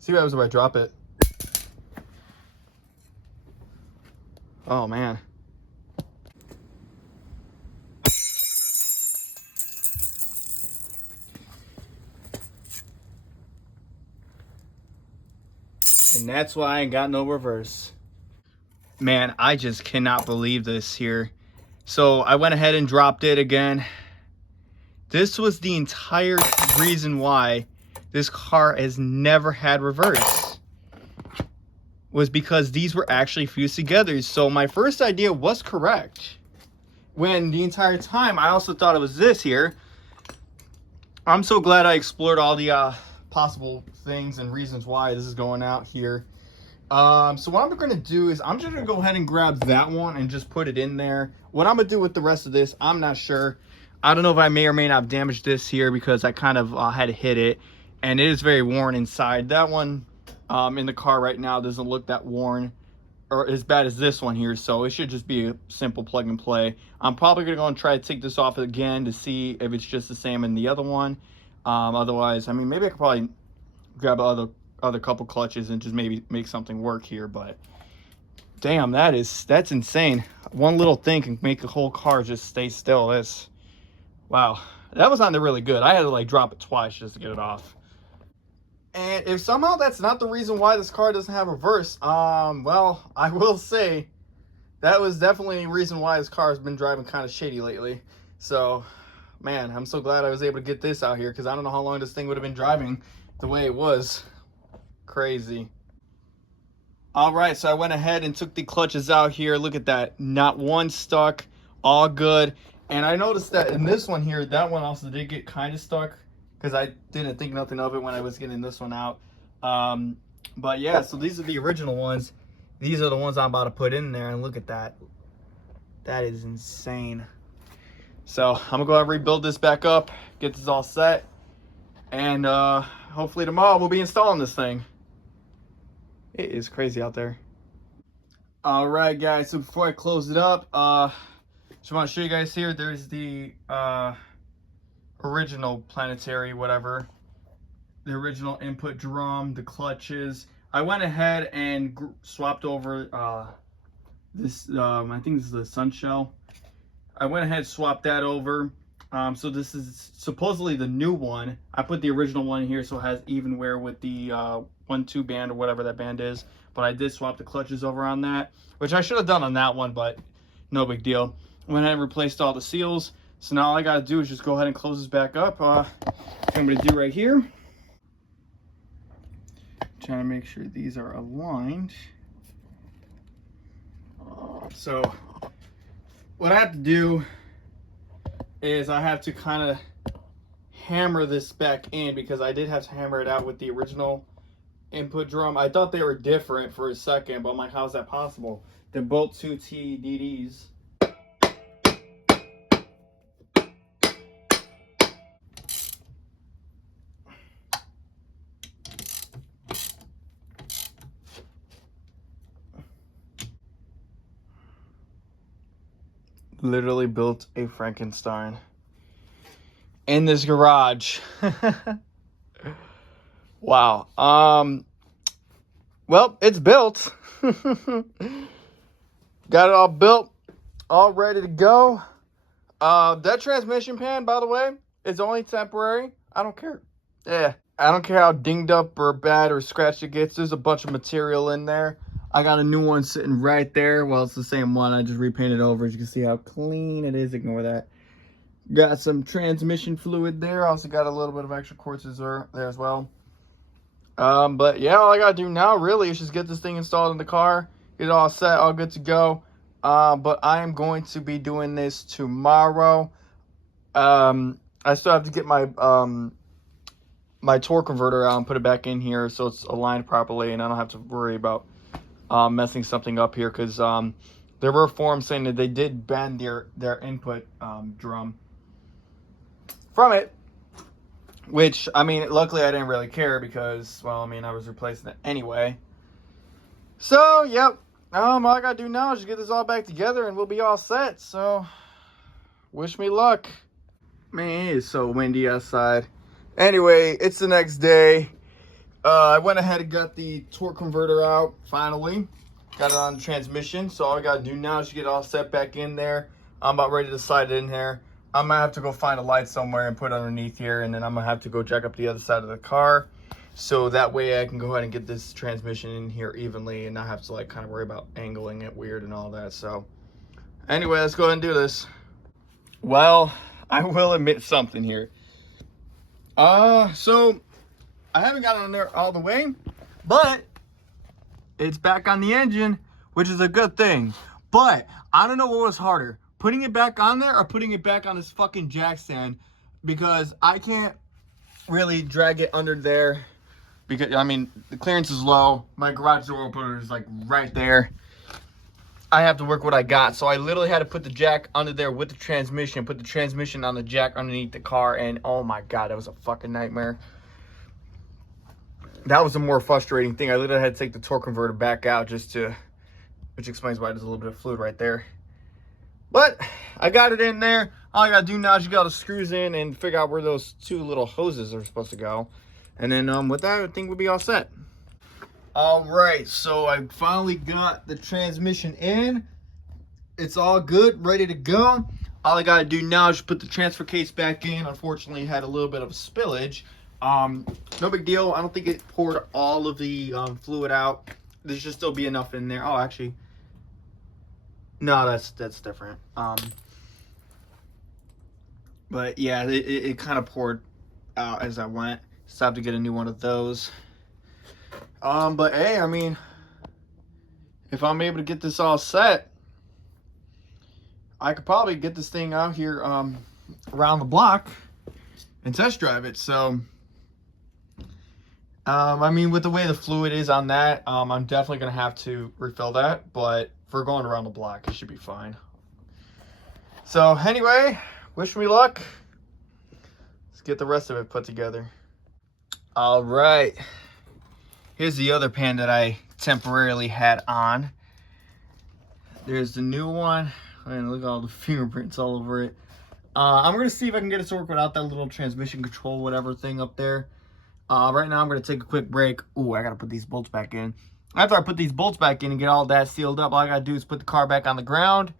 See what happens if I drop it. Oh man. And that's why I ain't got no reverse. Man, I just cannot believe this here. So I went ahead and dropped it again. This was the entire reason why this car has never had reverse. Was because these were actually fused together. So my first idea was correct. When the entire time I also thought it was this here. I'm so glad I explored all the possible things and reasons why this is going out here. So what I'm gonna do is I'm just gonna go ahead and grab that one and just put it in there. What I'm gonna do with the rest of this, I'm not sure. I don't know if I may or may not have damaged this here because I kind of had to hit it, and it is very worn inside. That one in the car right now doesn't look that worn or as bad as this one here, so it should just be a simple plug and play. I'm probably gonna go and try to take this off again to see if it's just the same in the other one. Otherwise, I mean, maybe I could probably grab other couple clutches and just maybe make something work here, but damn, that's insane. one little thing can make the whole car just stay still. Wow, that was not really good. I had to like drop it twice just to get it off. And if somehow that's not the reason why this car doesn't have reverse, well, I will say that was definitely a reason why this car has been driving kind of shady lately. So, man, I'm so glad I was able to get this out here, because I don't know how long this thing would have been driving the way it was. Crazy. All right, so I went ahead and took the clutches out here. Look at that. Not one stuck. All good. And I noticed that in this one here, that one also did get kind of stuck, because I didn't think nothing of it when I was getting this one out. But yeah, so these are the original ones. These are the ones I'm about to put in there, and look at that. That is insane. So I'm gonna go ahead and rebuild this back up, get this all set, and hopefully tomorrow we'll be installing this thing. It is crazy out there. All right, guys, so before I close it up, just want to show you guys here, there's the original planetary, whatever. The original input drum, the clutches. I went ahead and swapped over this, I think this is the sun shell. I went ahead and swapped that over. So this is supposedly the new one. I put the original one here so it has even wear with the 1-2 band or whatever that band is. But I did swap the clutches over on that, which I should have done on that one, but no big deal. Went ahead and replaced all the seals. So now all I got to do is just go ahead and close this back up. I'm going to do right here. Trying to make sure these are aligned. So what I have to do is I have to kind of hammer this back in, because I did have to hammer it out with the original input drum. I thought they were different for a second, but I'm like, how's that possible? They're both 2T DDs. Literally built a Frankenstein in this garage. Wow. Well, it's built. Got it all built, all ready to go. That transmission pan, by the way, is only temporary. I don't care. Yeah, I don't care how dinged up or bad or scratched it gets. There's a bunch of material in there. I got a new one sitting right there. Well, it's the same one. I just repainted over. As you can see how clean it is. Ignore that. Got some transmission fluid there. Also got a little bit of extra quarters there as well. But yeah, all I gotta do now really is just get this thing installed in the car, get it all set, all good to go. But I am going to be doing this tomorrow. I still have to get my my torque converter out and put it back in here so it's aligned properly, and I don't have to worry about messing something up here, because there were forums saying that they did bend their input drum from it, which, I mean, luckily I didn't really care, because, well, I mean, I was replacing it anyway. So, yep, all I gotta do now is just get this all back together and we'll be all set. So, wish me luck. Man, it is so windy outside. Anyway, it's the next day. I went ahead and got the torque converter out, finally. Got it on the transmission, so all I gotta do now is get it all set back in there. I'm about ready to slide it in here. I'm gonna have to go find a light somewhere and put it underneath here, and then I'm gonna have to go jack up the other side of the car, so that way I can go ahead and get this transmission in here evenly and not have to like kind of worry about angling it weird and all that. So anyway, let's go ahead and do this. Well, I will admit something here. So I haven't got it on there all the way, but it's back on the engine, which is a good thing. But I don't know what was harder, putting it back on there or putting it back on this fucking jack stand, because I can't really drag it under there, because, I mean, the clearance is low. My garage door opener is like right there. I have to work what I got, so I literally had to put the jack under there with the transmission, put the transmission on the jack underneath the car, and oh my god, that was a fucking nightmare. That was the more frustrating thing. I literally had to take the torque converter back out just to, which explains why there's a little bit of fluid right there. But I got it in there. All I gotta do now is you got the screws in and figure out where those two little hoses are supposed to go. And then with that, I think we'll be all set. All right, so I finally got the transmission in. it's all good, ready to go. All I gotta do now is just put the transfer case back in. Unfortunately, it had a little bit of a spillage. No big deal. I don't think it poured all of the fluid out. There should still be enough in there. Oh, actually, no, that's different. But yeah, it kind of poured out as I went. So I have to get a new one of those. But hey, I mean, if I'm able to get this all set, I could probably get this thing out here around the block and test drive it. So I mean, with the way the fluid is on that, I'm definitely gonna have to refill that, but if we're going around the block, it should be fine. So anyway, wish me luck. Let's get the rest of it put together. All right, here's the other pan that I temporarily had on. There's the new one, and look at all the fingerprints all over it. I'm gonna see if I can get it to work without that little transmission control whatever thing up there. Right now I'm gonna take a quick break. Ooh, I gotta put these bolts back in. After I put these bolts back in and get all that sealed up, all I gotta do is put the car back on the ground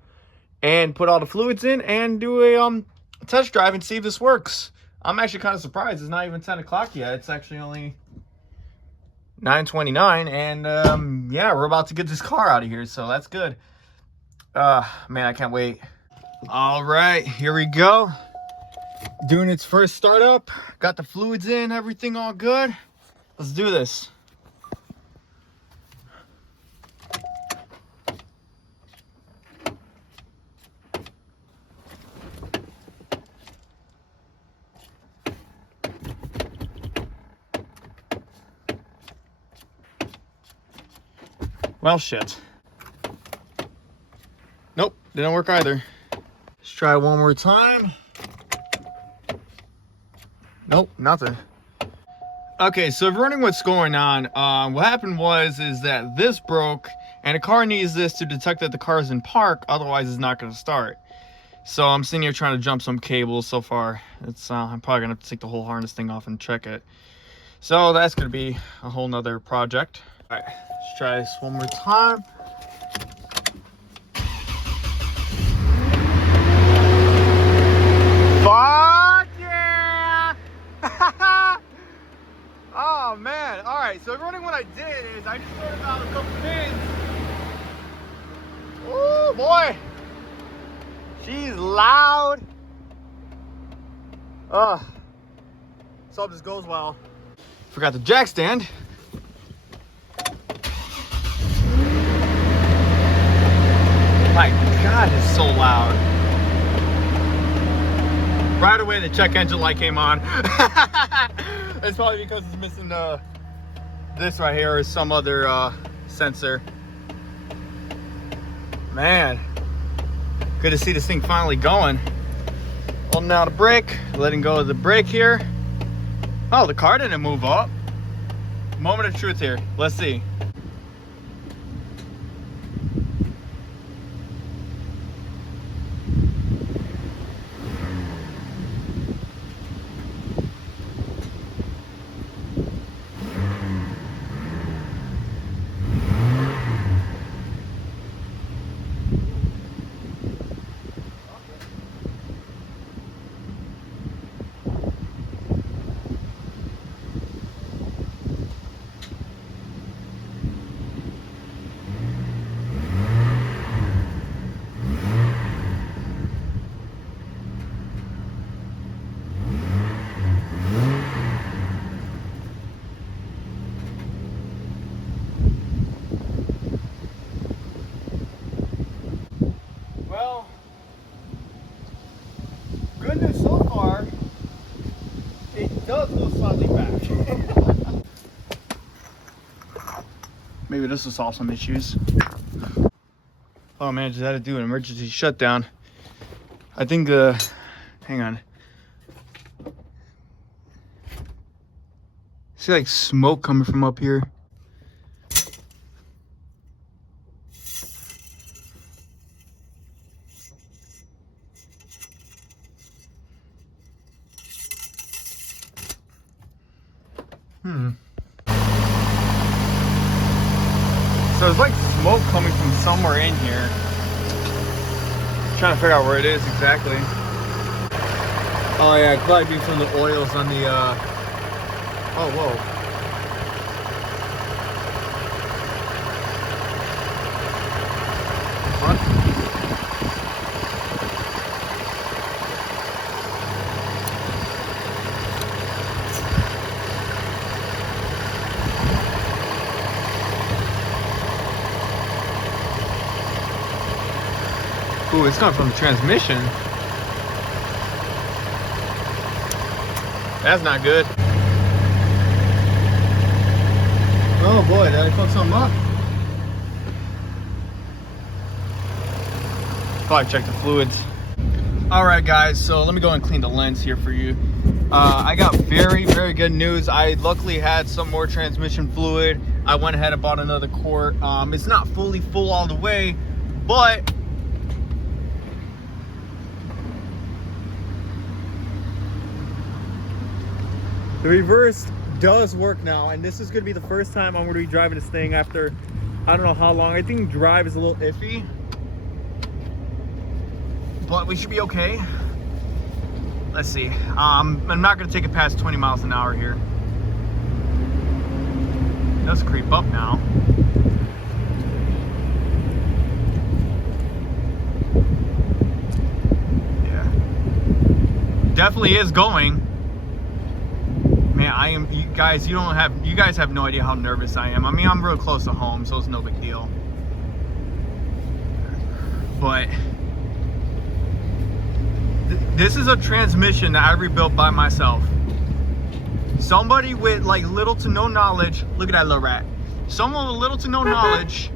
and put all the fluids in and do a test drive and see if this works. I'm actually kind of surprised. It's not even 10 o'clock yet. It's actually only 9:29, and yeah, we're about to get this car out of here, so that's good. Man, I can't wait. All right, here we go. Doing its first startup. Got the fluids in, everything all good. Let's do this. Well, shit. Nope, didn't work either. Let's try one more time. Nope, nothing. Okay, so running what's going on, what happened is that this broke, and a car needs this to detect that the car is in park, otherwise it's not going to start. So I'm sitting here trying to jump some cables so far. It's I'm probably going to have to take the whole harness thing off and check it. So that's going to be a whole nother project. All right, let's try this one more time. Fuck yeah! Oh man, all right, so running what I did is I just sorted out a couple pins. Oh boy, she's loud. Let's hope this goes well. Forgot the jack stand. My God, it's so loud. Right away, the check engine light came on. It's probably because it's missing this right here or some other sensor. Man, good to see this thing finally going. Holding down the brake, letting go of the brake here. Oh, the car didn't move up. Moment of truth here. Let's see. Well, good news so far, it does go slightly back. Maybe this will solve some issues. Oh man, just had to do an emergency shutdown. I think, hang on. See like smoke coming from up here? So there's like smoke coming from somewhere in here. trying to figure out where it is exactly. Oh yeah, it could probably be from the oils on the oh whoa. What? Ooh, it's coming from the transmission. That's not good. Oh boy, did I fuck something up? Probably check the fluids. All right, guys, so let me go and clean the lens here for you. I got very, very good news. I luckily had some more transmission fluid. I went ahead and bought another quart. It's not fully full all the way, but the reverse does work now, and this is going to be the first time I'm going to be driving this thing after I don't know how long. I think drive is a little iffy, but we should be okay. Let's see. I'm not going to take it past 20 miles an hour here. It does creep up now. Yeah. Definitely is going. Man, I am, you guys have no idea how nervous I am. I mean, I'm real close to home, so it's no big deal. But this is a transmission that I rebuilt by myself. Somebody with like little to no knowledge, look at that little rat. Someone with little to no knowledge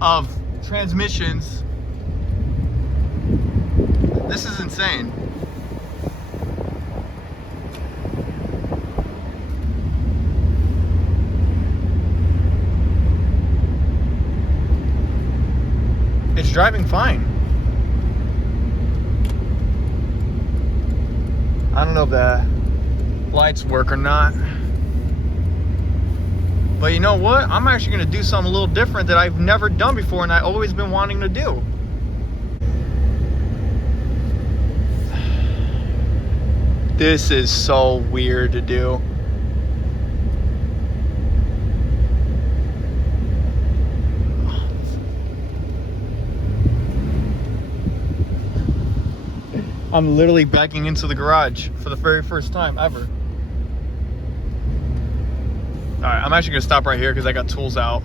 of transmissions. This is insane. It's driving fine. I don't know if the lights work or not. But you know what? I'm actually gonna do something a little different that I've never done before and I've always been wanting to do. This is so weird to do. I'm literally backing into the garage for the very first time ever. All right, I'm actually gonna stop right here because I got tools out.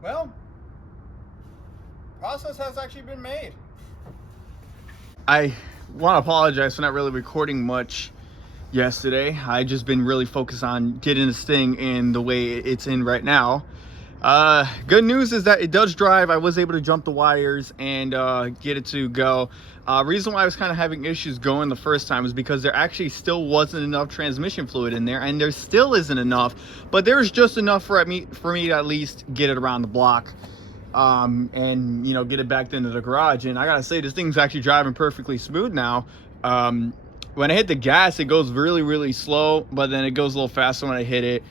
Well, process has actually been made. I want to apologize for not really recording much yesterday. I just been really focused on getting this thing in the way it's in right now. Good news is that it does drive. I was able to jump the wires and get it to go. Reason why I was kind of having issues going the first time is because there actually still wasn't enough transmission fluid in there, and there still isn't enough, but there's just enough for me to at least get it around the block. And you know, get it back into the garage. And I gotta say, this thing's actually driving perfectly smooth now. When I hit the gas, it goes really, really slow, but then it goes a little faster when I hit it.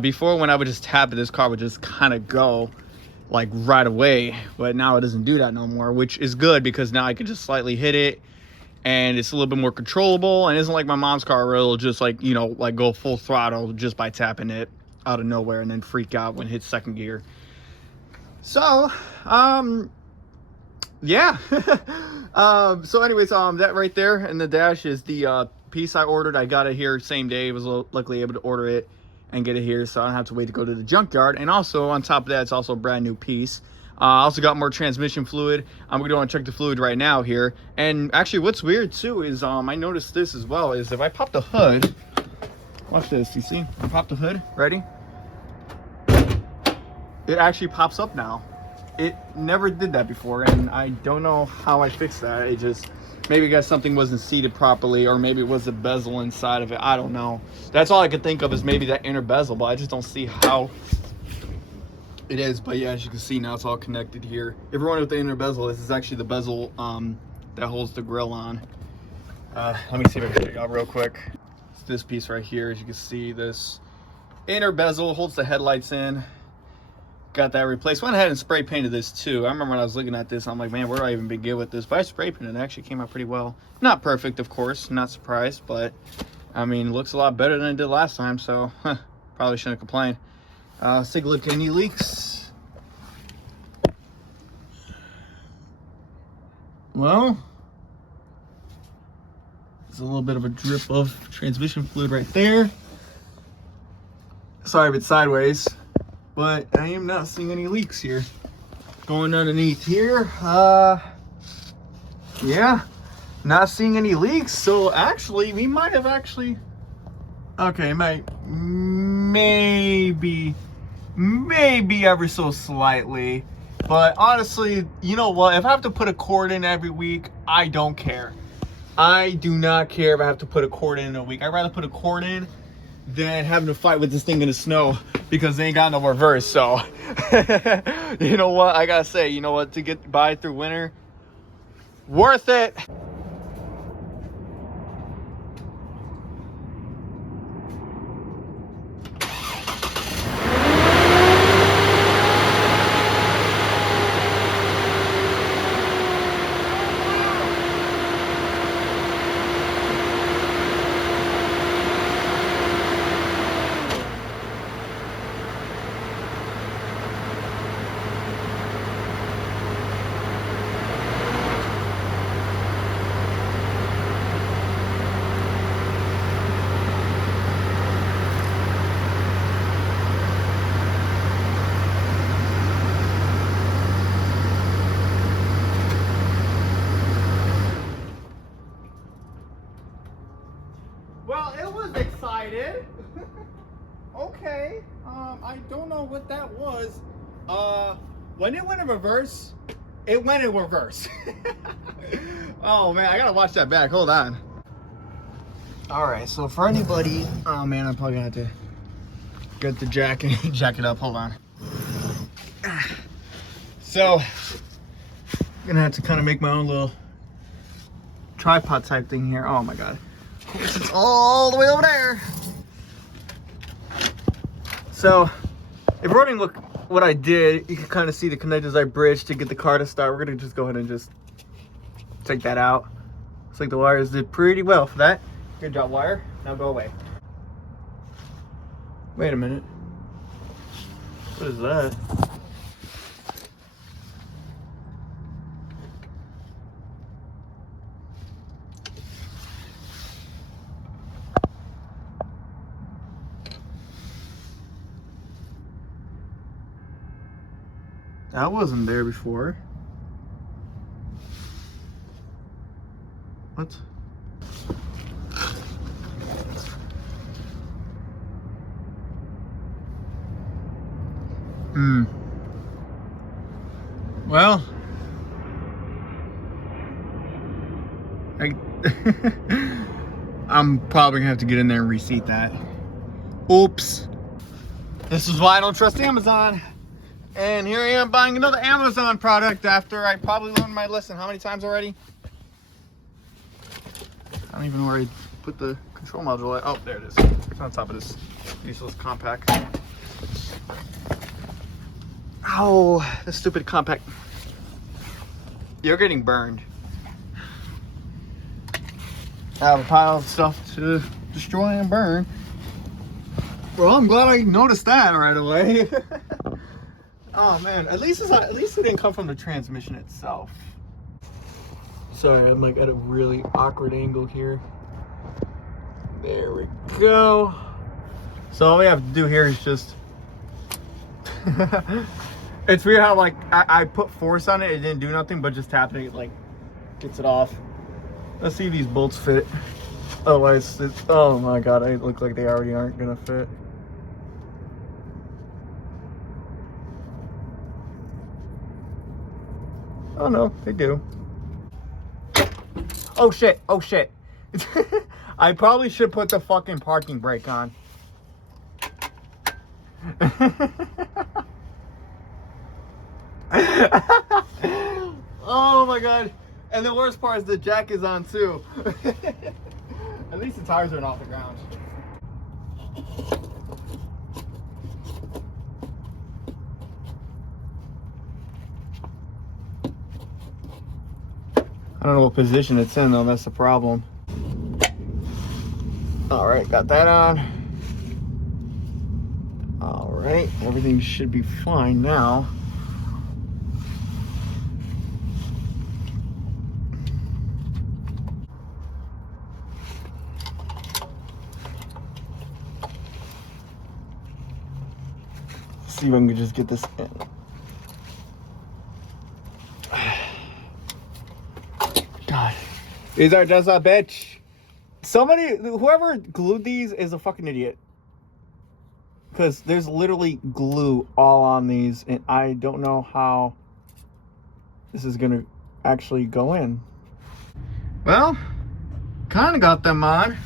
Before, when I would just tap it, this car would just kind of go like right away, but now it doesn't do that no more, which is good because now I can just slightly hit it and it's a little bit more controllable, and it isn't like my mom's car where it'll just like, you know, like go full throttle just by tapping it out of nowhere and then freak out when it hits second gear. So yeah. So anyways, that right there in the dash is the piece I ordered. I got it here same day. I was luckily able to order it and get it here, so I don't have to wait to go to the junkyard. And also on top of that, it's also a brand new piece. I also got more transmission fluid. I'm gonna go and check the fluid right now here. And actually, what's weird too is I noticed this as well, is if I pop the hood, watch this, you see? I pop the hood, ready? It actually pops up now. It never did that before, and I don't know how I fixed that. It just, maybe because something wasn't seated properly, or maybe it was a bezel inside of it. I don't know. That's all I could think of, is maybe that inner bezel, but I just don't see how It is, but yeah, as you can see now, it's all connected here. If you're wondering what the inner bezel is, it's actually the bezel that holds the grill on. Let me see if I can show you out real quick. It's this piece right here. As you can see, this inner bezel holds the headlights in. Got that replaced. Went ahead and spray painted this too. I remember when I was looking at this, I'm like, man, where do I even begin with this? But I spray painted it. It actually came out pretty well. Not perfect, of course. Not surprised, but I mean, looks a lot better than it did last time. So probably shouldn't complain. Let's take a look at any leaks. Well, there's a little bit of a drip of transmission fluid right there. Sorry if it's sideways, but I am not seeing any leaks here. Going underneath here, yeah, not seeing any leaks. So actually, we might have okay, maybe ever so slightly. But honestly, you know what? If I have to put a cord in every week, I don't care. I do not care if I have to put a cord in a week. I'd rather put a cord in than having to fight with this thing in the snow because they ain't got no reverse. So, you know what? I gotta say, you know what? To get by through winter, worth it. Well, it was excited. Okay. I don't know what that was. When it went in reverse, it went in reverse. Oh man, I gotta watch that back. Hold on. Alright, so for anybody, oh man, I'm probably gonna have to get the jack it up. Hold on. So I'm gonna have to kind of make my own little tripod type thing here. Oh my god. Of course, it's all the way over there. So, if you're wondering what I did, you can kind of see the connectors I bridged to get the car to start. We're gonna just go ahead and just take that out. Looks like the wires did pretty well for that. Good job, wire. Now go away. Wait a minute. What is that? That wasn't there before. What? Well, I'm probably gonna have to get in there and reseat that. Oops. This is why I don't trust Amazon. And here I am buying another Amazon product after I probably learned my lesson how many times already? I don't even know where I put the control module at. Oh, there it is. It's on top of this useless compact. Ow, this stupid compact. You're getting burned. I have a pile of stuff to destroy and burn. Well, I'm glad I noticed that right away. Oh man, at least it didn't come from the transmission itself. Sorry, I'm like at a really awkward angle here. There we go. So all we have to do here is just it's weird how like I put force on it, it didn't do nothing, but just tapping it like gets it off. Let's see if these bolts fit. Otherwise, oh my god, they look like they already aren't gonna fit. Oh no, they do. Oh shit, oh shit. I probably should put the fucking parking brake on. Oh my god. And the worst part is the jack is on too. At least the tires aren't off the ground. I don't know what position it's in though, that's the problem. Alright, got that on. Alright, everything should be fine now. See if I can just get this in. God, these are just a bitch. Somebody, whoever glued these is a fucking idiot. Because there's literally glue all on these, and I don't know how this is gonna actually go in. Well, kind of got them on.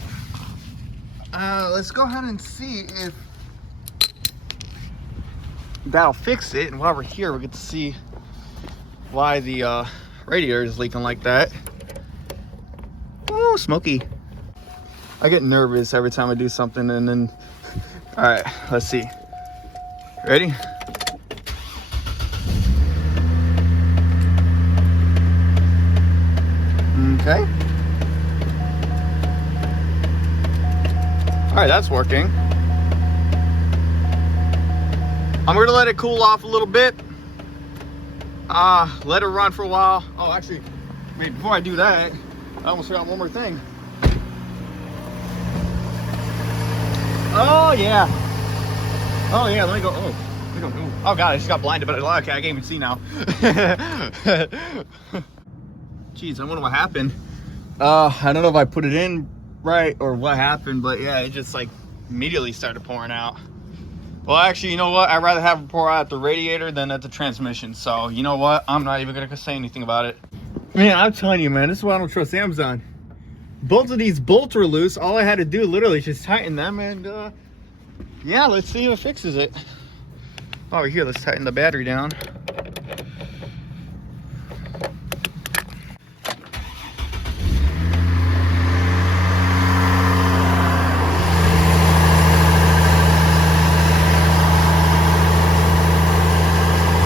Let's go ahead and see if that'll fix it. And while we're here, we get to see why the radiator is leaking like that. Oh, smoky. I get nervous every time I do something, and then all right, let's see. Ready? Okay. All right, that's working. I'm gonna let it cool off a little bit. Let it run for a while. Oh, actually, wait, before I do that, I almost forgot one more thing. Oh yeah. Oh yeah, let me go. Oh, let me go. Oh god, I just got blinded, but okay, I can't even see now. Jeez, I wonder what happened. I don't know if I put it in right or what happened, but yeah, it just like immediately started pouring out. Well, actually, you know what? I'd rather have it pour out at the radiator than at the transmission. So, you know what? I'm not even gonna say anything about it. Man, I'm telling you, man, this is why I don't trust Amazon. Both of these bolts were loose. All I had to do literally is just tighten them, and yeah, let's see if it fixes it. Over here, let's tighten the battery down.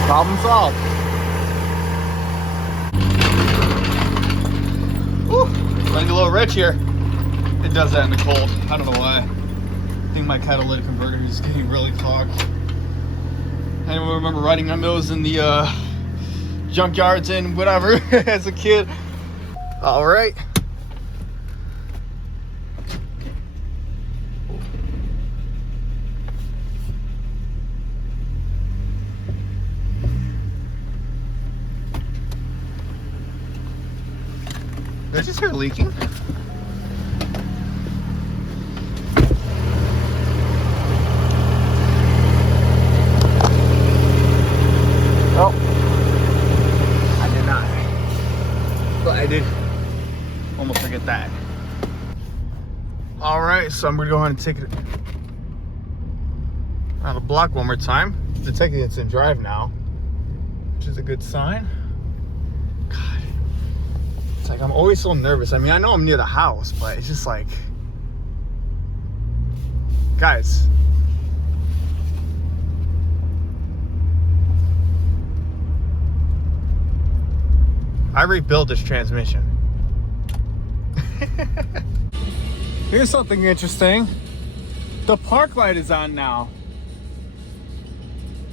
Problem solved. Woo, running a little rich here. It does that in the cold. I don't know why. I think my catalytic converter is getting really clogged. I remember riding on those in the junkyards and whatever as a kid. All right. Did I just hear leaking? Oh, I did not. But I did almost forget that. All right, so I'm gonna go ahead and take it out of the block one more time. Detecting it's in drive now, which is a good sign. God. It's like I'm always so nervous. I mean, I know I'm near the house, but it's just like, guys. I rebuilt this transmission. Here's something interesting. The park light is on now.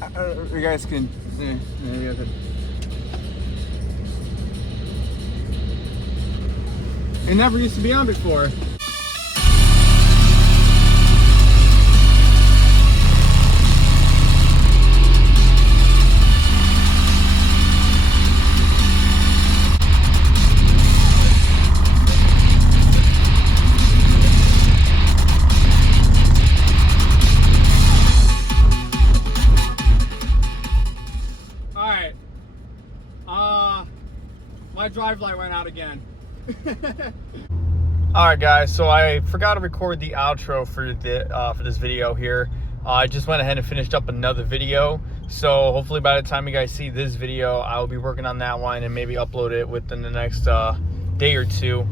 You guys can. It never used to be on before. Alright. My drive light went out again. Alright guys, so I forgot to record the outro for this video here. I just went ahead and finished up another video, So hopefully by the time you guys see this video, I will be working on that one and maybe upload it within the next day or two.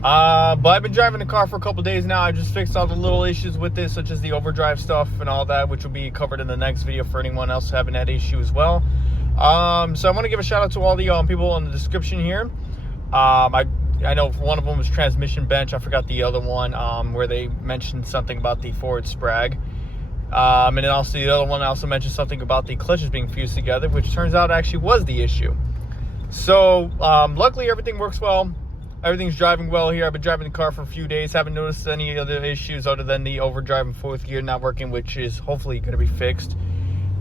But I've been driving the car for a couple days now. I just fixed all the little issues with it, such as the overdrive stuff and all that, which will be covered in the next video for anyone else having that issue as well. So I want to give a shout out to all the people in the description here. I know one of them was transmission bench. I forgot the other one, where they mentioned something about the forward sprag. And then also the other one also mentioned something about the clutches being fused together, which turns out actually was the issue. So luckily everything works well. Everything's driving well here. I've been driving the car for a few days. Haven't noticed any other issues other than the overdrive and fourth gear not working, which is hopefully going to be fixed.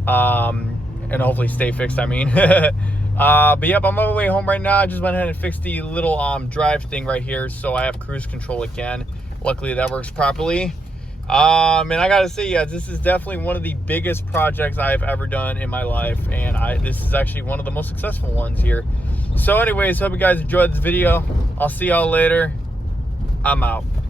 And hopefully stay fixed, I mean. But yep, I'm on my way home right now. I just went ahead and fixed the little drive thing right here, so I have cruise control again. Luckily that works properly. And I gotta say, yeah, this is definitely one of the biggest projects I've ever done in my life, and this is actually one of the most successful ones here. So anyways, hope you guys enjoyed this video. I'll see y'all later. I'm out.